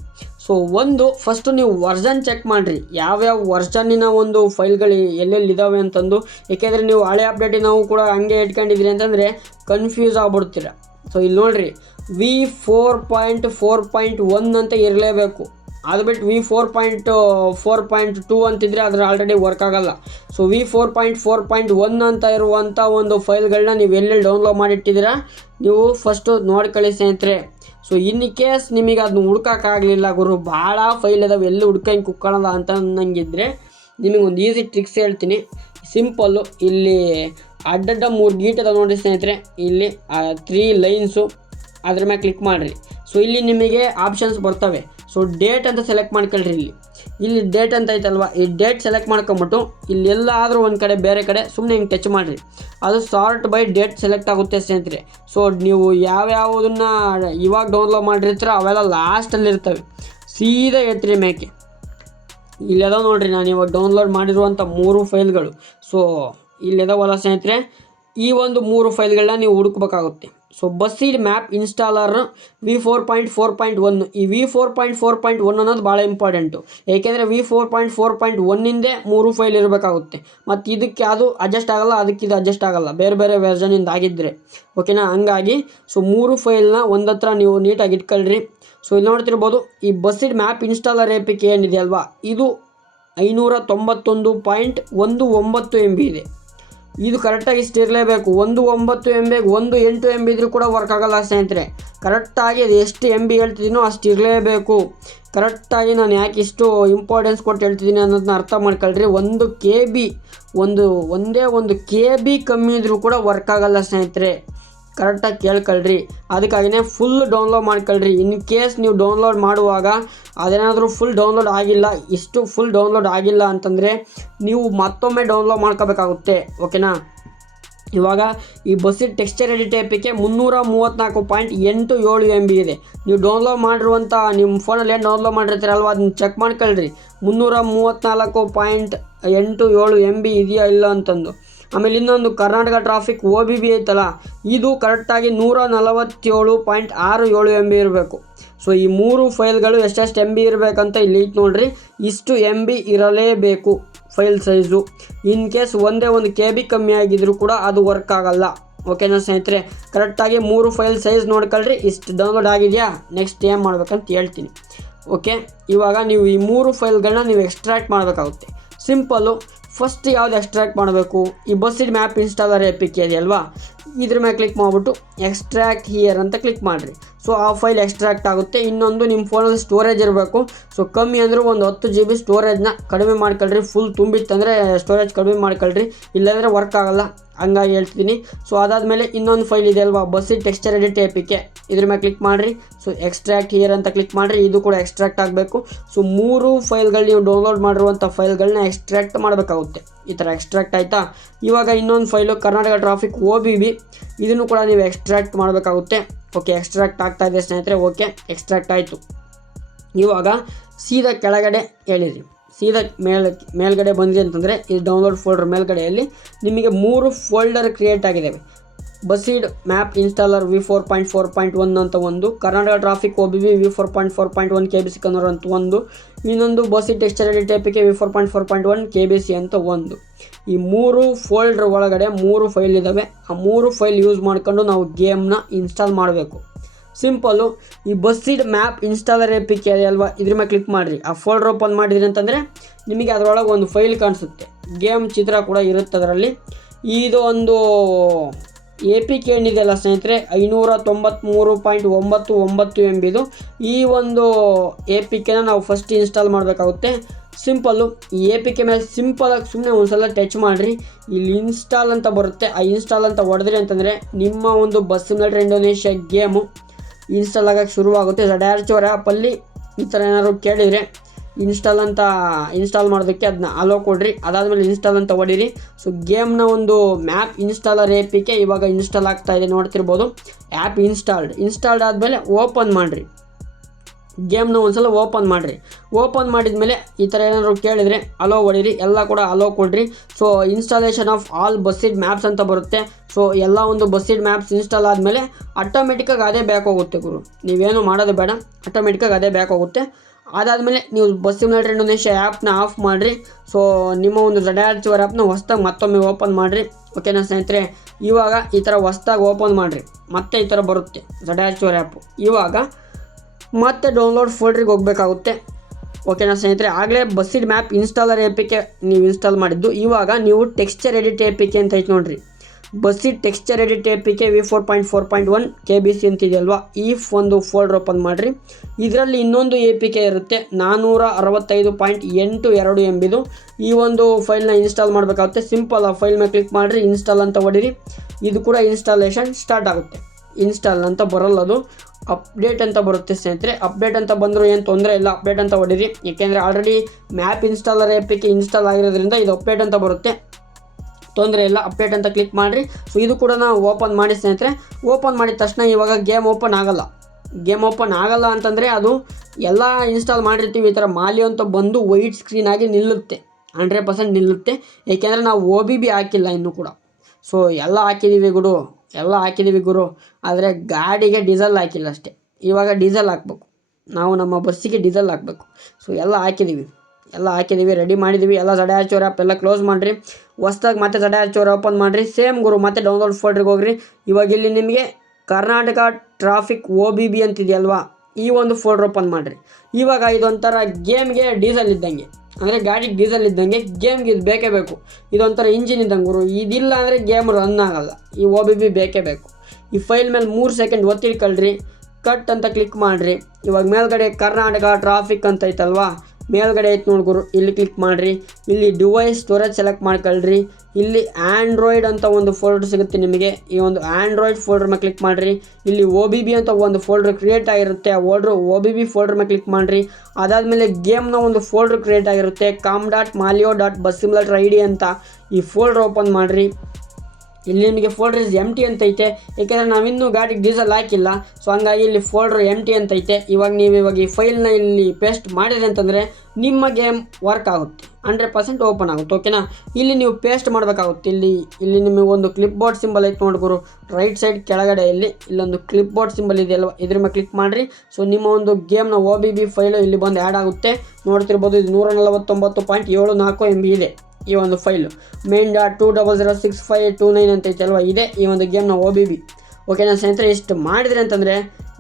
ಸೊ ಒಂದು ಫಸ್ಟು ನೀವು ವರ್ಷನ್ ಚೆಕ್ ಮಾಡಿರಿ. ಯಾವ್ಯಾವ ವರ್ಷನ್ನಿನ ಒಂದು ಫೈಲ್ಗಳು ಎಲ್ಲೆಲ್ಲಿ ಇದ್ದಾವೆ ಅಂತಂದು. ಏಕೆಂದರೆ ನೀವು ಹಳೆ ಅಪ್ಡೇಟ್ ನಾವು ಕೂಡ ಹಂಗೆ ಇಟ್ಕೊಂಡಿದ್ರಿ ಅಂತಂದರೆ ಕನ್ಫ್ಯೂಸ್ ಆಗ್ಬಿಡ್ತೀರ. ಸೊ ಇಲ್ಲಿ ನೋಡಿರಿ. V four point four point one ಅಂತ ಇರಲೇಬೇಕು. ಅದು ಬಿಟ್ಟು V four point four point two ಅಂತಿದ್ರೆ ಅದ್ರ ಆಲ್ರೆಡಿ ವರ್ಕ್ ಆಗಲ್ಲ. So V four point four point one ಅಂತ ಇರುವಂಥ ಒಂದು ಫೈಲ್ಗಳನ್ನ ನೀವು ಎಲ್ಲೆಲ್ಲಿ ಡೌನ್ಲೋಡ್ ಮಾಡಿಟ್ಟಿದ್ದೀರಾ, ನೀವು ಫಸ್ಟು ನೋಡ್ಕೊಳ್ಳಿ ಸ್ನೇಹಿತರೆ. ಸೊ ಇನ್ ಕೇಸ್ ನಿಮಗೆ ಅದನ್ನ ಹುಡ್ಕೋಕ್ಕಾಗಲಿಲ್ಲ ಗುರು. ಭಾಳ ಫೈಲ್ ಅದಾವೆ. ಎಲ್ಲಿ ಹುಡ್ಕಂಗೆ ಕುಕ್ಕೊಳ್ಳೋದ ಅಂತ ಅನ್ನಂಗಿದ್ರೆ ನಿಮಗೆ ಒಂದು ಈಸಿ ಟ್ರಿಕ್ಸ್ ಹೇಳ್ತೀನಿ. ಸಿಂಪಲ್ಲು ಇಲ್ಲಿ ಅಡ್ಡಡ್ಡ ಮೂರು ಗೀಟ್ ಅದಾವೆ ನೋಡಿ ಸ್ನೇಹಿತರೆ. ಇಲ್ಲಿ ತ್ರೀ ಲೈನ್ಸು ಅದ್ರ ಮೇಲೆ ಕ್ಲಿಕ್ ಮಾಡಿರಿ. ಸೊ ಇಲ್ಲಿ ನಿಮಗೆ ಆಪ್ಷನ್ಸ್ ಬರ್ತವೆ. ಸೊ ಡೇಟ್ ಅಂತ ಸೆಲೆಕ್ಟ್ ಮಾಡ್ಕೊಳ್ರಿ ಇಲ್ಲಿ. ಇಲ್ಲಿ ಡೇಟ್ ಅಂತ ಐತಲ್ವ? ಈ ಡೇಟ್ ಸೆಲೆಕ್ಟ್ ಮಾಡ್ಕೊಂಬಿಟ್ಟು ಇಲ್ಲಿ ಎಲ್ಲಾದರೂ ಒಂದು ಕಡೆ, ಬೇರೆ ಕಡೆ ಸುಮ್ಮನೆ ಹಿಂಗೆ ಟಚ್ ಮಾಡಿರಿ. ಅದು ಸಾರ್ಟ್ ಬೈ ಡೇಟ್ ಸೆಲೆಕ್ಟ್ ಆಗುತ್ತೆ ಸ್ನೇಹಿತರೆ. ಸೊ ನೀವು ಯಾವ್ಯಾವುದನ್ನು ಇವಾಗ ಡೌನ್ಲೋಡ್ ಮಾಡಿರ್ತೀರೋ ಅವೆಲ್ಲ ಲಾಸ್ಟಲ್ಲಿ ಇರ್ತವೆ. ಸೀದಾ ಎತ್ತಿರಿ ಮೇಕೆ. ಇಲ್ಲೆದ ನೋಡಿರಿ ನಾನು ಇವಾಗ ಡೌನ್ಲೋಡ್ ಮಾಡಿರುವಂಥ ಮೂರು ಫೈಲ್ಗಳು ಸೊ ಹೊಲ ಸ್ನೇಹಿತರೆ. ಈ ಒಂದು ಮೂರು ಫೈಲ್ಗಳನ್ನ ನೀವು ಹುಡುಕ್ಬೇಕಾಗುತ್ತೆ. So BUSSID map installer V four point four point one ಈ V four point four point one ಅನ್ನೋದು ಭಾಳ ಇಂಪಾರ್ಟೆಂಟು ಏಕೆಂದರೆ V four point four point ಒನ್ನಿಂದೇ ಮೂರು ಫೈಲ್ ಇರಬೇಕಾಗುತ್ತೆ. ಮತ್ತು ಇದಕ್ಕೆ ಅದು ಅಡ್ಜಸ್ಟ್ ಆಗಲ್ಲ, ಅದಕ್ಕೆ ಇದು ಅಡ್ಜಸ್ಟ್ ಆಗಲ್ಲ. ಬೇರೆ ಬೇರೆ ವೆರ್ಷನಿಂದ ಆಗಿದ್ದರೆ ಓಕೆನಾ ಹಂಗಾಗಿ ಸೊ ಮೂರು ಫೈಲ್ನ ಒಂದತ್ರ ನೀವು ನೀಟಾಗಿ ಇಟ್ಕೊಳ್ರಿ. ಸೊ ಇಲ್ಲಿ ನೋಡ್ತಿರ್ಬೋದು, ಈ ಬಸ್ಸಿಡ್ ಮ್ಯಾಪ್ ಇನ್ಸ್ಟಾಲರ್ ಎಪಿಕ್ ಏನಿದೆ ಅಲ್ವಾ? ಇದು ಐನೂರ ತೊಂಬತ್ತೊಂದು ಪಾಯಿಂಟ್ ಒಂದು ಒಂಬತ್ತು ಎಂ ಬಿ ಇದೆ. ಇದು ಕರೆಕ್ಟಾಗಿ ಇಷ್ಟು ಇರಲೇಬೇಕು. ಒಂದು ಒಂಬತ್ತು ಎಂ ಬಿಗೆ ಒಂದು ಎಂಟು ಎಂ ಬಿ ಇದ್ರೂ ಕೂಡ ವರ್ಕ್ ಆಗಲ್ಲ ಸ್ನೇಹಿತರೆ. ಕರೆಕ್ಟಾಗಿ ಅದು ಎಷ್ಟು ಎಂ ಬಿ ಹೇಳ್ತಿದ್ದೀನೋ ಅಷ್ಟು ಇರಲೇಬೇಕು. ಕರೆಕ್ಟಾಗಿ ನಾನು ಯಾಕೆ ಇಷ್ಟು ಇಂಪಾರ್ಟೆನ್ಸ್ ಕೊಟ್ಟು ಹೇಳ್ತಿದ್ದೀನಿ ಅನ್ನೋದನ್ನ ಅರ್ಥ ಮಾಡ್ಕೊಳ್ರಿ. ಒಂದು ಕೆ ಬಿ ಒಂದು, ಒಂದೇ ಒಂದು ಕೆ ಬಿ ಕಮ್ಮಿ ಇದ್ರೂ ಕೂಡ ವರ್ಕ್ ಆಗಲ್ಲ ಸ್ನೇಹಿತರೆ. ಕರೆಕ್ಟಾಗಿ ಕೇಳ್ಕೊಳ್ರಿ. ಅದಕ್ಕಾಗಿಯೇ ಫುಲ್ ಡೌನ್ಲೋಡ್ ಮಾಡ್ಕೊಳ್ರಿ. ಇನ್ ಕೇಸ್ ನೀವು ಡೌನ್ಲೋಡ್ ಮಾಡುವಾಗ ಅದೇನಾದರೂ ಫುಲ್ ಡೌನ್ಲೋಡ್ ಆಗಿಲ್ಲ, ಇಷ್ಟು ಫುಲ್ ಡೌನ್ಲೋಡ್ ಆಗಿಲ್ಲ ಅಂತಂದರೆ ನೀವು ಮತ್ತೊಮ್ಮೆ ಡೌನ್ಲೋಡ್ ಮಾಡ್ಕೋಬೇಕಾಗುತ್ತೆ. ಓಕೆನಾ ಇವಾಗ ಈ ಬಸ್ಸಿನ ಟೆಕ್ಸ್ಚರ್ ಎಡಿಟ್ ಆ್ಯಪಿಗೆ ಮುನ್ನೂರ ಮೂವತ್ತ್ನಾಲ್ಕು ಪಾಯಿಂಟ್ ಎಂಟು ಏಳು ಎಂ ಬಿ ಇದೆ. ನೀವು ಡೌನ್ಲೋಡ್ ಮಾಡಿರುವಂಥ ನಿಮ್ಮ ಫೋನಲ್ಲಿ ಏನು ಡೌನ್ಲೋಡ್ ಮಾಡಿರ್ತೀರಲ್ವ ಅದನ್ನ ಚೆಕ್ ಮಾಡ್ಕೊಳ್ರಿ. ಮುನ್ನೂರ ಮೂವತ್ತ್ನಾಲ್ಕು ಪಾಯಿಂಟ್ ಎಂಟು ಏಳು ಎಂ ಬಿ ಇದೆಯಾ ಇಲ್ಲ ಅಂತಂದು. ಆಮೇಲೆ ಇನ್ನೊಂದು Karnataka traffic O B B ಐತಲ್ಲ, ಇದು ಕರೆಕ್ಟಾಗಿ ನೂರ ನಲವತ್ತೇಳು ಪಾಯಿಂಟ್ ಆರು ಏಳು ಎಂ ಬಿ ಇರಬೇಕು. ಸೊ ಈ ಮೂರು ಫೈಲ್ಗಳು ಎಷ್ಟೆಷ್ಟು ಎಂ ಬಿ ಇರಬೇಕಂತ ಇಲ್ಲಿ ನೋಡ್ರಿ, ಇಷ್ಟು ಎಂ ಬಿ ಇರಲೇಬೇಕು ಫೈಲ್ ಸೈಜು ಇನ್ ಕೇಸ್ ಒಂದೇ ಒಂದು ಕೆ ಬಿ ಕಮ್ಮಿ ಆಗಿದ್ರೂ ಕೂಡ ಅದು ವರ್ಕ್ ಆಗಲ್ಲ. ಓಕೆನಾ ಸ್ನೇಹಿತರೆ ಕರೆಕ್ಟಾಗಿ ಮೂರು ಫೈಲ್ ಸೈಜ್ ನೋಡ್ಕೊಳ್ರಿ, ಇಷ್ಟು ಡೌನ್ಲೋಡ್ ಆಗಿದೆಯಾ? ನೆಕ್ಸ್ಟ್ ಏನು ಮಾಡ್ಬೇಕಂತ ಹೇಳ್ತೀನಿ. ಓಕೆ ಇವಾಗ ನೀವು ಈ ಮೂರು ಫೈಲ್ಗಳನ್ನ ನೀವು ಎಕ್ಸ್ಟ್ರಾಕ್ಟ್ ಮಾಡಬೇಕಾಗುತ್ತೆ. ಸಿಂಪಲ್ಲು ಫಸ್ಟ್ ಯಾವ್ದು ಎಕ್ಸ್ಟ್ರಾಕ್ಟ್ ಮಾಡಬೇಕು? ಈ ಬಸ್ಸಿಡ್ ಮ್ಯಾಪ್ ಇನ್ಸ್ಟಾಲರ್ ಎಪಿಕೆ ಇದೆಯಲ್ವಾ ಇದ್ರ ಮೇಲೆ ಕ್ಲಿಕ್ ಮಾಡಿಬಿಟ್ಟು ಎಕ್ಸ್ಟ್ರಾಕ್ಟ್ ಹಿಯರ್ ಅಂತ ಕ್ಲಿಕ್ ಮಾಡಿರಿ. ಸೊ ಆ ಫೈಲ್ ಎಕ್ಸ್ಟ್ರಾಕ್ಟ್ ಆಗುತ್ತೆ. ಇನ್ನೊಂದು ನಿಮ್ಮ ಫೋನಲ್ಲಿ ಸ್ಟೋರೇಜ್ ಇರಬೇಕು. ಸೊ ಕಮ್ಮಿ ಅಂದರೂ ಒಂದು ಹತ್ತು ಜಿ ಬಿ ಸ್ಟೋರೇಜ್ನ ಕಡಿಮೆ ಮಾಡ್ಕೊಳ್ರಿ. ಫುಲ್ ತುಂಬಿತ್ತಂದರೆ ಸ್ಟೋರೇಜ್ ಕಡಿಮೆ ಮಾಡ್ಕೊಳ್ರಿ. ಇಲ್ಲಾಂದರೆ ವರ್ಕ್ ಆಗಲ್ಲ. ಹಂಗಾಗಿ ಹೇಳ್ತೀನಿ ಸೊ ಅದಾದಮೇಲೆ ಇನ್ನೊಂದು ಫೈಲ್ ಇದೆ ಅಲ್ವಾ? ಬಸ್ಸಿ ಟೆಕ್ಸ್ಚರ್ ಎಡಿಟ್ ಎಪಿಕೆ ಇದ್ರ ಮೇಲೆ ಕ್ಲಿಕ್ ಮಾಡಿರಿ. ಸೊ ಎಕ್ಸ್ಟ್ರಾಕ್ಟ್ ಹಿಯರ್ ಅಂತ ಕ್ಲಿಕ್ ಮಾಡಿರಿ. ಇದು ಕೂಡ ಎಕ್ಸ್ಟ್ರಾಕ್ಟ್ ಆಗಬೇಕು. ಸೊ ಮೂರು ಫೈಲ್ಗಳು ನೀವು ಡೌನ್ಲೋಡ್ ಮಾಡಿರುವಂಥ ಫೈಲ್ಗಳನ್ನ ಎಕ್ಸ್ಟ್ರಾಕ್ಟ್ ಮಾಡಬೇಕಾಗುತ್ತೆ. ಈ ಥರ ಎಕ್ಸ್ಟ್ರಾಕ್ಟ್ ಆಯಿತಾ? ಇವಾಗ ಇನ್ನೊಂದು file Karnataka traffic O B B ಇದನ್ನು ಕೂಡ ನೀವು ಎಕ್ಸ್ಟ್ರಾಕ್ಟ್ ಮಾಡಬೇಕಾಗುತ್ತೆ. ಓಕೆ ಎಕ್ಸ್ಟ್ರಾಕ್ಟ್ ಆಗ್ತಾ ಇದೆ ಸ್ನೇಹಿತರೆ. ಓಕೆ ಎಕ್ಸ್ಟ್ರಾಕ್ಟ್ ಆಯಿತು. ಇವಾಗ ಸೀದಾ ಕೆಳಗಡೆ ಹೇಳಿರಿ. ಸೀದಾ ಮೇಲ್ ಮೇಲ್ಗಡೆ ಬಂದಿದೆ ಅಂತಂದರೆ ಇದು ಡೌನ್ಲೋಡ್ ಫೋಲ್ಡರ್ ಮೇಲ್ಗಡೆಯಲ್ಲಿ ನಿಮಗೆ ಮೂರು ಫೋಲ್ಡರ್ ಕ್ರಿಯೇಟ್ ಆಗಿದ್ದಾವೆ BUSSID map installer V four point four point one ಅಂತ ಒಂದು Karnataka traffic O B V four point four point one K B C Kannada ಅಂತ ಒಂದು ಇನ್ನೊಂದು BUSSID texture edit type K V four point four point one K B C ಅಂತ ಒಂದು. ಈ ಮೂರು folder ಒಳಗಡೆ ಮೂರು ಫೈಲ್ ಇದ್ದಾವೆ ಆ ಮೂರು ಫೈಲ್ ಯೂಸ್ ಮಾಡ್ಕೊಂಡು ನಾವು ಗೇಮ್ನ ಇನ್ಸ್ಟಾಲ್ ಮಾಡಬೇಕು. ಸಿಂಪಲ್ಲು ಈ ಬಸ್ಸಿಡ್ ಮ್ಯಾಪ್ ಇನ್ಸ್ಟಾಲರ್ ಎಪಿಕೆ ಅಲ್ವಾ, ಇದ್ರ ಮೇಲೆ ಕ್ಲಿಕ್ ಮಾಡಿರಿ. ಆ ಫೋಲ್ಡರ್ ಓಪನ್ ಮಾಡಿದ್ರಿ ಅಂತಂದರೆ ನಿಮಗೆ ಅದರೊಳಗೆ ಒಂದು ಫೈಲ್ ಕಾಣಿಸುತ್ತೆ. ಗೇಮ್ ಚಿತ್ರ ಕೂಡ ಇರುತ್ತೆ ಅದರಲ್ಲಿ ಇದು ಒಂದು ಎ ಪಿ ಕೆ ಏನಿದೆಯಲ್ಲ ಸ್ನೇಹಿತರೆ? ಐನೂರ ತೊಂಬತ್ತ್ಮೂರು ಪಾಯಿಂಟ್ ಒಂಬತ್ತು ಒಂಬತ್ತು ಎಂಬಿದು ಈ ಒಂದು ಎ ಪಿ ಕೆನ ನಾವು ಫಸ್ಟ್ ಇನ್ಸ್ಟಾಲ್ ಮಾಡಬೇಕಾಗುತ್ತೆ. ಸಿಂಪಲ್ಲು ಈ ಎ ಪಿ ಕೆ ಮೇಲೆ ಸಿಂಪಲಾಗಿ ಸುಮ್ಮನೆ ಒಂದು ಸಲ ಟಚ್ ಮಾಡಿರಿ. ಇಲ್ಲಿ ಇನ್ಸ್ಟಾಲ್ ಅಂತ ಬರುತ್ತೆ. ಆ ಇನ್ಸ್ಟಾಲ್ ಅಂತ ಹೊಡೆದ್ರಿ ಅಂತಂದರೆ ನಿಮ್ಮ ಒಂದು bus military Indonesia game install ಆಗೋಕ್ಕೆ ಶುರುವಾಗುತ್ತೆ. ಝಡ್ಯಾರ್ಚೋರ್ ಆ್ಯಪಲ್ಲಿ ಈ ಥರ ಏನಾದ್ರು ಕೇಳಿದರೆ ಇನ್ಸ್ಟಾಲ್ ಅಂತ ಇನ್ಸ್ಟಾಲ್ ಮಾಡೋದಕ್ಕೆ ಅದನ್ನ ಅಲೋ ಕೊಡ್ರಿ. ಅದಾದಮೇಲೆ ಇನ್ಸ್ಟಾಲ್ ಅಂತ ಹೊಡೀರಿ ಸೊ ಗೇಮ್ನ ಒಂದು ಮ್ಯಾಪ್ ಇನ್ಸ್ಟಾಲರ್ ಎಪಿಕೆ ಇವಾಗ ಇನ್ಸ್ಟಾಲ್ ಆಗ್ತಾ ಇದೆ ನೋಡ್ತಿರ್ಬೋದು. ಆ್ಯಪ್ ಇನ್ಸ್ಟಾಲ್ಡ್ ಇನ್ಸ್ಟಾಲ್ಡ್ ಆದಮೇಲೆ ಓಪನ್ ಮಾಡಿರಿ. ಗೇಮ್ನ ಒಂದ್ಸಲ ಓಪನ್ ಮಾಡಿರಿ. ಓಪನ್ ಮಾಡಿದ ಮೇಲೆ ಈ ಥರ ಏನಾದರೂ ಕೇಳಿದರೆ ಅಲೋ ಹೊಡೀರಿ ಎಲ್ಲ ಕೂಡ ಅಲೋ ಕೊಡ್ರಿ. So installation of all BUSSID maps ಅಂತ ಬರುತ್ತೆ. ಸೊ ಎಲ್ಲ ಒಂದು ಬಸ್ಸಿಡ್ ಮ್ಯಾಪ್ಸ್ ಇನ್ಸ್ಟಾಲ್ ಆದಮೇಲೆ ಆಟೋಮೆಟಿಕಾಗಿ ಅದೇ ಬ್ಯಾಕ್ ಹೋಗುತ್ತೆ ಗುರು. ನೀವೇನು ಮಾಡೋದು ಬೇಡ. ಆಟೋಮೆಟಿಕಾಗಿ ಅದೇ ಬ್ಯಾಕ್ ಹೋಗುತ್ತೆ. ಅದಾದಮೇಲೆ ನೀವು ಬಸ್ ಸಿಮ್ಯುಲೇಟರ್ ಇಂಡೋನೇಷ್ಯಾ ಆ್ಯಪ್ನ ಆಫ್ ಮಾಡಿರಿ. ಸೊ ನಿಮ್ಮ ಒಂದು ಜಡ್ಯಾರ್ಚುವರ್ ಆ್ಯಪ್ನ ಹೊಸ್ದಾಗಿ ಮತ್ತೊಮ್ಮೆ ಓಪನ್ ಮಾಡಿರಿ. ಓಕೆನಾ ಸ್ನೇಹಿತರೆ, ಇವಾಗ ಈ ಥರ ಹೊಸ್ದಾಗಿ ಓಪನ್ ಮಾಡಿರಿ. ಮತ್ತೆ ಈ ಥರ ಬರುತ್ತೆ ಜಡ್ಯಾರ್ಚುವರ್ ಆ್ಯಪ್ ಇವಾಗ ಮತ್ತೆ ಡೌನ್ಲೋಡ್ ಫೋಲ್ಡ್ರಿಗೆ ಹೋಗಬೇಕಾಗುತ್ತೆ. ಓಕೆನಾ ಸ್ನೇಹಿತರೆ, ಆಗಲೇ ಬಸ್ಸಿಡ್ ಮ್ಯಾಪ್ ಇನ್ಸ್ಟಾಲರ್ ಎಪಿಕೆ ನೀವು ಇನ್ಸ್ಟಾಲ್ ಮಾಡಿದ್ದು. ಇವಾಗ ನೀವು ಟೆಕ್ಸ್ಚರ್ ಎಡಿಟ್ ಎಪಿಕೆ ಅಂತ ಐತೆ ನೋಡ್ರಿ. BUSSID texture edit APK V four point four point one K B C ಅಂತಿದೆಯಲ್ವಾ ಈ ಒಂದು ಫೋಲ್ಡರ್ ಓಪನ್ ಮಾಡಿರಿ. ಇದರಲ್ಲಿ ಇನ್ನೊಂದು ಎ ಪಿ ಕೆ ಇರುತ್ತೆ ನಾನ್ನೂರ ಅರವತ್ತೈದು ಪಾಯಿಂಟ್ ಎಂಟು ಎರಡು ಎಂಬಿದು. ಈ ಒಂದು ಫೈಲ್ನ ಇನ್ಸ್ಟಾಲ್ ಮಾಡಬೇಕಾಗುತ್ತೆ. ಸಿಂಪಲ್ ಆ ಫೈಲ್ ಮೇಲೆ ಕ್ಲಿಕ್ ಮಾಡಿರಿ ಇನ್ಸ್ಟಾಲ್ ಅಂತ ಹೊಡಿರಿ. ಇದು ಕೂಡ ಇನ್ಸ್ಟಾಲೇಷನ್ ಸ್ಟಾರ್ಟ್ ಆಗುತ್ತೆ. ಇನ್ಸ್ಟಾಲ್ ಅಂತ ಬರಲ್ಲ ಅದು. ಅಪ್ಡೇಟ್ ಅಂತ ಬರುತ್ತೆ ಸ್ನೇಹಿತರೆ. ಅಪ್ಡೇಟ್ ಅಂತ ಬಂದರೂ ಏನು ತೊಂದರೆ ಇಲ್ಲ. ಅಪ್ಡೇಟ್ ಅಂತ ಹೊಡಿರಿ. ಏಕೆಂದರೆ already map installer APK install ಆಗಿರೋದ್ರಿಂದ ಇದು ಅಪ್ಡೇಟ್ ಅಂತ ಬರುತ್ತೆ. ತೊಂದರೆ ಇಲ್ಲ ಅಪ್ಡೇಟ್ ಅಂತ ಕ್ಲಿಕ್ ಮಾಡಿರಿ. ಸೊ ಇದು ಕೂಡ ನಾವು ಓಪನ್ ಮಾಡಿ ಸ್ನೇಹಿತರೆ. ಓಪನ್ ಮಾಡಿದ ತಕ್ಷಣ ಇವಾಗ ಗೇಮ್ ಓಪನ್ ಆಗಲ್ಲ. ಗೇಮ್ ಓಪನ್ ಆಗಲ್ಲ ಅಂತಂದರೆ ಅದು ಎಲ್ಲ ಇನ್ಸ್ಟಾಲ್ ಮಾಡಿರ್ತೀವಿ. ಈ ಥರ ಮಾಲಿ ಅಂತ ಬಂದು ವೈಟ್ ಸ್ಕ್ರೀನ್ ಆಗಿ ನಿಲ್ಲುತ್ತೆ. ಹಂಡ್ರೆಡ್ ಪರ್ಸೆಂಟ್ ನಿಲ್ಲುತ್ತೆ. ಏಕೆಂದರೆ ನಾವು ಓ ಬಿ ಬಿ ಹಾಕಿಲ್ಲ ಇನ್ನೂ ಕೂಡ. ಸೊ ಎಲ್ಲ ಹಾಕಿದ್ದೀವಿ ಗುರು. ಎಲ್ಲ ಹಾಕಿದ್ದೀವಿ ಗುರು. ಆದರೆ ಗಾಡಿಗೆ ಡೀಸೆಲ್ ಹಾಕಿಲ್ಲ ಅಷ್ಟೇ. ಇವಾಗ ಡೀಸೆಲ್ ಹಾಕ್ಬೇಕು. ನಾವು ನಮ್ಮ ಬಸ್ಸಿಗೆ ಡೀಸೆಲ್ ಹಾಕಬೇಕು. ಸೊ ಎಲ್ಲ ಹಾಕಿದ್ದೀವಿ ಎಲ್ಲ ಹಾಕಿದ್ದೀವಿ ರೆಡಿ ಮಾಡಿದ್ದೀವಿ ಎಲ್ಲ ಸಡೆ ಆ್ಯಪ್ ಎಲ್ಲ ಕ್ಲೋಸ್ ಮಾಡಿರಿ. ಹೊಸ್ದಾಗಿ ಮತ್ತೆ ಜಡ್ಯಾಚೋರ್ ಓಪನ್ ಮಾಡಿರಿ. ಸೇಮ್ ಗುರು, ಮತ್ತೆ ಡೌನ್ಲೋಡ್ ಫೋಲ್ಡ್ರಿಗೆ ಹೋಗ್ರಿ. ಇವಾಗ ಇಲ್ಲಿ ನಿಮಗೆ Karnataka traffic O B B ಅಂತಿದೆಯಲ್ವಾ? ಈ ಒಂದು ಫೋಲ್ಡರ್ ಓಪನ್ ಮಾಡಿರಿ. ಇವಾಗ ಇದೊಂಥರ ಗೇಮ್ಗೆ ಡೀಸೆಲ್ ಇದ್ದಂಗೆ. ಅಂದರೆ ಗಾಡಿಗೆ ಡೀಸೆಲ್ ಇದ್ದಂಗೆ ಗೇಮ್ಗೆ ಇದು ಬೇಕೇ ಬೇಕು. ಇದೊಂಥರ ಇಂಜಿನ್ ಇದ್ದಂಗೆ ಗುರು. ಇದಿಲ್ಲ ಅಂದರೆ ಗೇಮ್ ರನ್ ಆಗಲ್ಲ. ಈ ಒ ಬಿ ಬಿ ಬೇಕೇ ಬೇಕು. ಈ ಫೈಲ್ ಮೇಲೆ ಮೂರು ಸೆಕೆಂಡ್ ಒತ್ತಿಡ್ಕೊಳ್ರಿ. ಕಟ್ ಅಂತ ಕ್ಲಿಕ್ ಮಾಡಿರಿ. ಇವಾಗ ಮೇಲ್ಗಡೆ ಕರ್ನಾಟಕ ಟ್ರಾಫಿಕ್ ಅಂತ ಐತಲ್ವಾ? ಮೇಲ್ಗಡೆ ಐತೆ ನೋಡ್ಗುರು ಇಲ್ಲಿ ಕ್ಲಿಕ್ ಮಾಡಿರಿ. ಇಲ್ಲಿ ಡಿವೈಸ್ ಸ್ಟೋರೇಜ್ ಸೆಲೆಕ್ಟ್ ಮಾಡ್ಕೊಳ್ರಿ. ಇಲ್ಲಿ ಆ್ಯಂಡ್ರಾಯ್ಡ್ ಅಂತ ಒಂದು ಫೋಲ್ಡರ್ ಸಿಗುತ್ತೆ ನಿಮಗೆ. ಈ ಒಂದು ಆ್ಯಂಡ್ರಾಯ್ಡ್ ಫೋಲ್ಡರ್ ಮೇಲೆ ಕ್ಲಿಕ್ ಮಾಡಿರಿ. ಇಲ್ಲಿ ಓ ಬಿ ಬಿ ಅಂತ ಒಂದು ಫೋಲ್ಡರ್ ಕ್ರಿಯೇಟ್ ಆಗಿರುತ್ತೆ. ಆ folder O B B folder ಮೇಲೆ ಕ್ಲಿಕ್ ಮಾಡಿರಿ. ಅದಾದಮೇಲೆ ಗೇಮ್ನ ಒಂದು ಫೋಲ್ಡರ್ ಕ್ರಿಯೇಟ್ ಆಗಿರುತ್ತೆ. Com dot Maleo dot bus simulator I D ಅಂತ ಈ ಫೋಲ್ಡರ್ ಓಪನ್ ಮಾಡಿರಿ. ಇಲ್ಲಿ ನಿಮಗೆ ಫೋಲ್ಡರ್ ಇಸ್ ಎಂ ಟಿ ಅಂತ ಐತೆ ಏಕೆಂದರೆ ನಾವಿನ್ನೂ ಗಾಡಿಗೆ ಡೀಸೆಲ್ ಹಾಕಿಲ್ಲ. ಸೊ ಹಂಗಾಗಿ ಇಲ್ಲಿ ಫೋಲ್ಡರ್ ಎಂ ಟಿ ಅಂತ ಐತೆ ಇವಾಗ ನೀವು ಇವಾಗ ಈ ಫೈಲ್ನ ಇಲ್ಲಿ ಪೇಸ್ಟ್ ಮಾಡಿದೆ ಅಂತಂದರೆ ನಿಮ್ಮ ಗೇಮ್ ವರ್ಕ್ ಆಗುತ್ತೆ. ಹಂಡ್ರೆಡ್ ಪರ್ಸೆಂಟ್ ಓಪನ್ ಆಗುತ್ತೆ ಓಕೆನಾ ಇಲ್ಲಿ ನೀವು ಪೇಸ್ಟ್ ಮಾಡಬೇಕಾಗುತ್ತೆ. ಇಲ್ಲಿ ಇಲ್ಲಿ ನಿಮಗೆ ಒಂದು ಕ್ಲಿಪ್ ಬೋರ್ಡ್ ಸಿಂಬಲ್ ಐತೆ ನೋಡ್ಗುರು ರೈಟ್ ಸೈಡ್ ಕೆಳಗಡೆ ಇಲ್ಲಿ, ಇಲ್ಲೊಂದು ಕ್ಲಿಪ್ ಬೋರ್ಡ್ ಸಿಂಬಲ್ ಇದೆಯಲ್ವ ಇದ್ರ ಮೇಲೆ ಕ್ಲಿಕ್ ಮಾಡಿರಿ. ಸೊ ನಿಮ್ಮ ಒಂದು ಗೇಮ್ನ ಒ ಬಿ ಬಿ ಫೈಲು ಇಲ್ಲಿ ಬಂದು ಆ್ಯಡ್ ಆಗುತ್ತೆ. ನೋಡ್ತಿರ್ಬೋದು ಇದು ನೂರ ನಲವತ್ತೊಂಬತ್ತು ಪಾಯಿಂಟ್ ಏಳು ನಾಲ್ಕು ಎಂ ಬಿ ಇದೆ. ಈ ಒಂದು file. Main dot two double zero six five two nine ಅಂತ ಐತಲ್ವ ಇದೆ ಈ ಒಂದು ಗೇಮ್ನ ಓ ಬಿ ಬಿ ಓಕೆನಾ ಸ್ನೇಹಿತರೆ, ಇಷ್ಟು ಮಾಡಿದರೆ ಅಂತಂದರೆ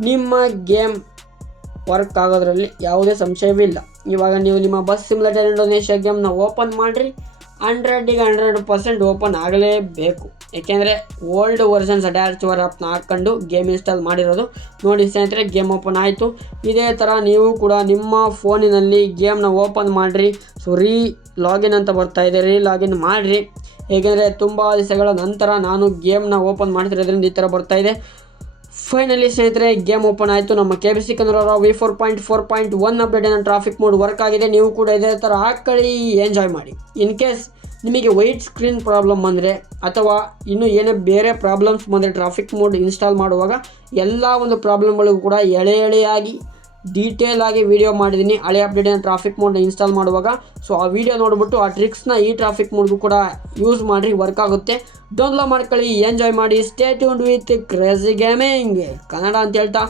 ನಿಮ್ಮ ಗೇಮ್ ವರ್ಕ್ ಆಗೋದ್ರಲ್ಲಿ ಯಾವುದೇ ಸಂಶಯವಿಲ್ಲ ಇವಾಗ ನೀವು ನಿಮ್ಮ ಬಸ್ ಸಿಮ್ಯುಲೇಟರ್ ಇಂಡೋನೇಷ್ಯಾ ಗೇಮ್ನ ಓಪನ್ ಮಾಡಿರಿ. ಹಂಡ್ರೆಡಿಗೆ ಹಂಡ್ರೆಡ್ ಪರ್ಸೆಂಟ್ ಓಪನ್ ಆಗಲೇಬೇಕು. ಏಕೆಂದರೆ ಓಲ್ಡ್ ವರ್ಷನ್ಸ್ ಅಟ್ಯಾಚ್ ವರ್ ಆಪ್ನ ಹಾಕ್ಕೊಂಡು ಗೇಮ್ ಇನ್ಸ್ಟಾಲ್ ಮಾಡಿರೋದು. ನೋಡಿ ಸ್ನೇಹಿತರೆ ಗೇಮ್ ಓಪನ್ ಆಯಿತು. ಇದೇ ಥರ ನೀವು ಕೂಡ ನಿಮ್ಮ ಫೋನಿನಲ್ಲಿ ಗೇಮ್ನ ಓಪನ್ ಮಾಡಿರಿ. ಸೊ ರೀ ಲಾಗಿನ್ ಅಂತ ಬರ್ತಾ ಇದೆ. ರೀ ಲಾಗಿನ್ ಮಾಡಿರಿ. ಏಕೆಂದರೆ ತುಂಬ ದಿವಸಗಳ ನಂತರ ನಾನು ಗೇಮ್ನ ಓಪನ್ ಮಾಡ್ತಿರೋದ್ರಿಂದ ಈ ಥರ ಬರ್ತಾ ಇದೆ. ಫೈನಲಿ ಸ್ನೇಹಿತರೆ ಗೇಮ್ ಓಪನ್ ಆಯಿತು. ನಮ್ಮ K B C Kannada V four point four point one ಅಪ್ಡೇಟಿನ traffic mode work ಆಗಿದೆ. ನೀವು ಕೂಡ ಇದೇ ಥರ ಹಾಕೊಳ್ಳಿ ಎಂಜಾಯ್ ಮಾಡಿ. ಇನ್ ಕೇಸ್ ನಿಮಗೆ ವೈಟ್ ಸ್ಕ್ರೀನ್ ಪ್ರಾಬ್ಲಮ್ ಬಂದರೆ ಅಥವಾ ಇನ್ನೂ ಏನೇ ಬೇರೆ ಪ್ರಾಬ್ಲಮ್ಸ್ ಬಂದರೆ ಟ್ರಾಫಿಕ್ ಮೋಡ್ ಇನ್ಸ್ಟಾಲ್ ಮಾಡುವಾಗ, ಎಲ್ಲ ಒಂದು ಪ್ರಾಬ್ಲಮ್ಗಳಿಗೂ ಕೂಡ ಎಳೆ ಎಳೆಯಾಗಿ ಡೀಟೇಲ್ ಆಗಿ ವಿಡಿಯೋ ಮಾಡಿದ್ದೀನಿ ಹಳೆ ಅಪ್ಡೇಟಿನ ಟ್ರಾಫಿಕ್ ಮೋಡ್ನ ಇನ್ಸ್ಟಾಲ್ ಮಾಡುವಾಗ. ಸೊ ಆ ವಿಡಿಯೋ ನೋಡಿಬಿಟ್ಟು ಆ ಟ್ರಿಕ್ಸ್ನ ಈ ಟ್ರಾಫಿಕ್ ಮೋಡ್ಗೂ ಕೂಡ ಯೂಸ್ ಮಾಡಿ ವರ್ಕ್ ಆಗುತ್ತೆ. ಡೌನ್ಲೋಡ್ ಮಾಡ್ಕೊಳ್ಳಿ ಎಂಜಾಯ್ ಮಾಡಿ stay tuned with crazy gaming Kannada ಅಂತ ಹೇಳ್ತಾ.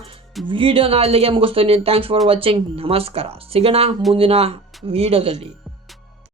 ವಿಡಿಯೋನ ಅಲ್ಲಿಗೆ ಮುಗಿಸ್ತೀನಿ. ಥ್ಯಾಂಕ್ಸ್ ಫಾರ್ ವಾಚಿಂಗ್ ನಮಸ್ಕಾರ. ಸಿಗೋಣ ಮುಂದಿನ ವಿಡಿಯೋದಲ್ಲಿ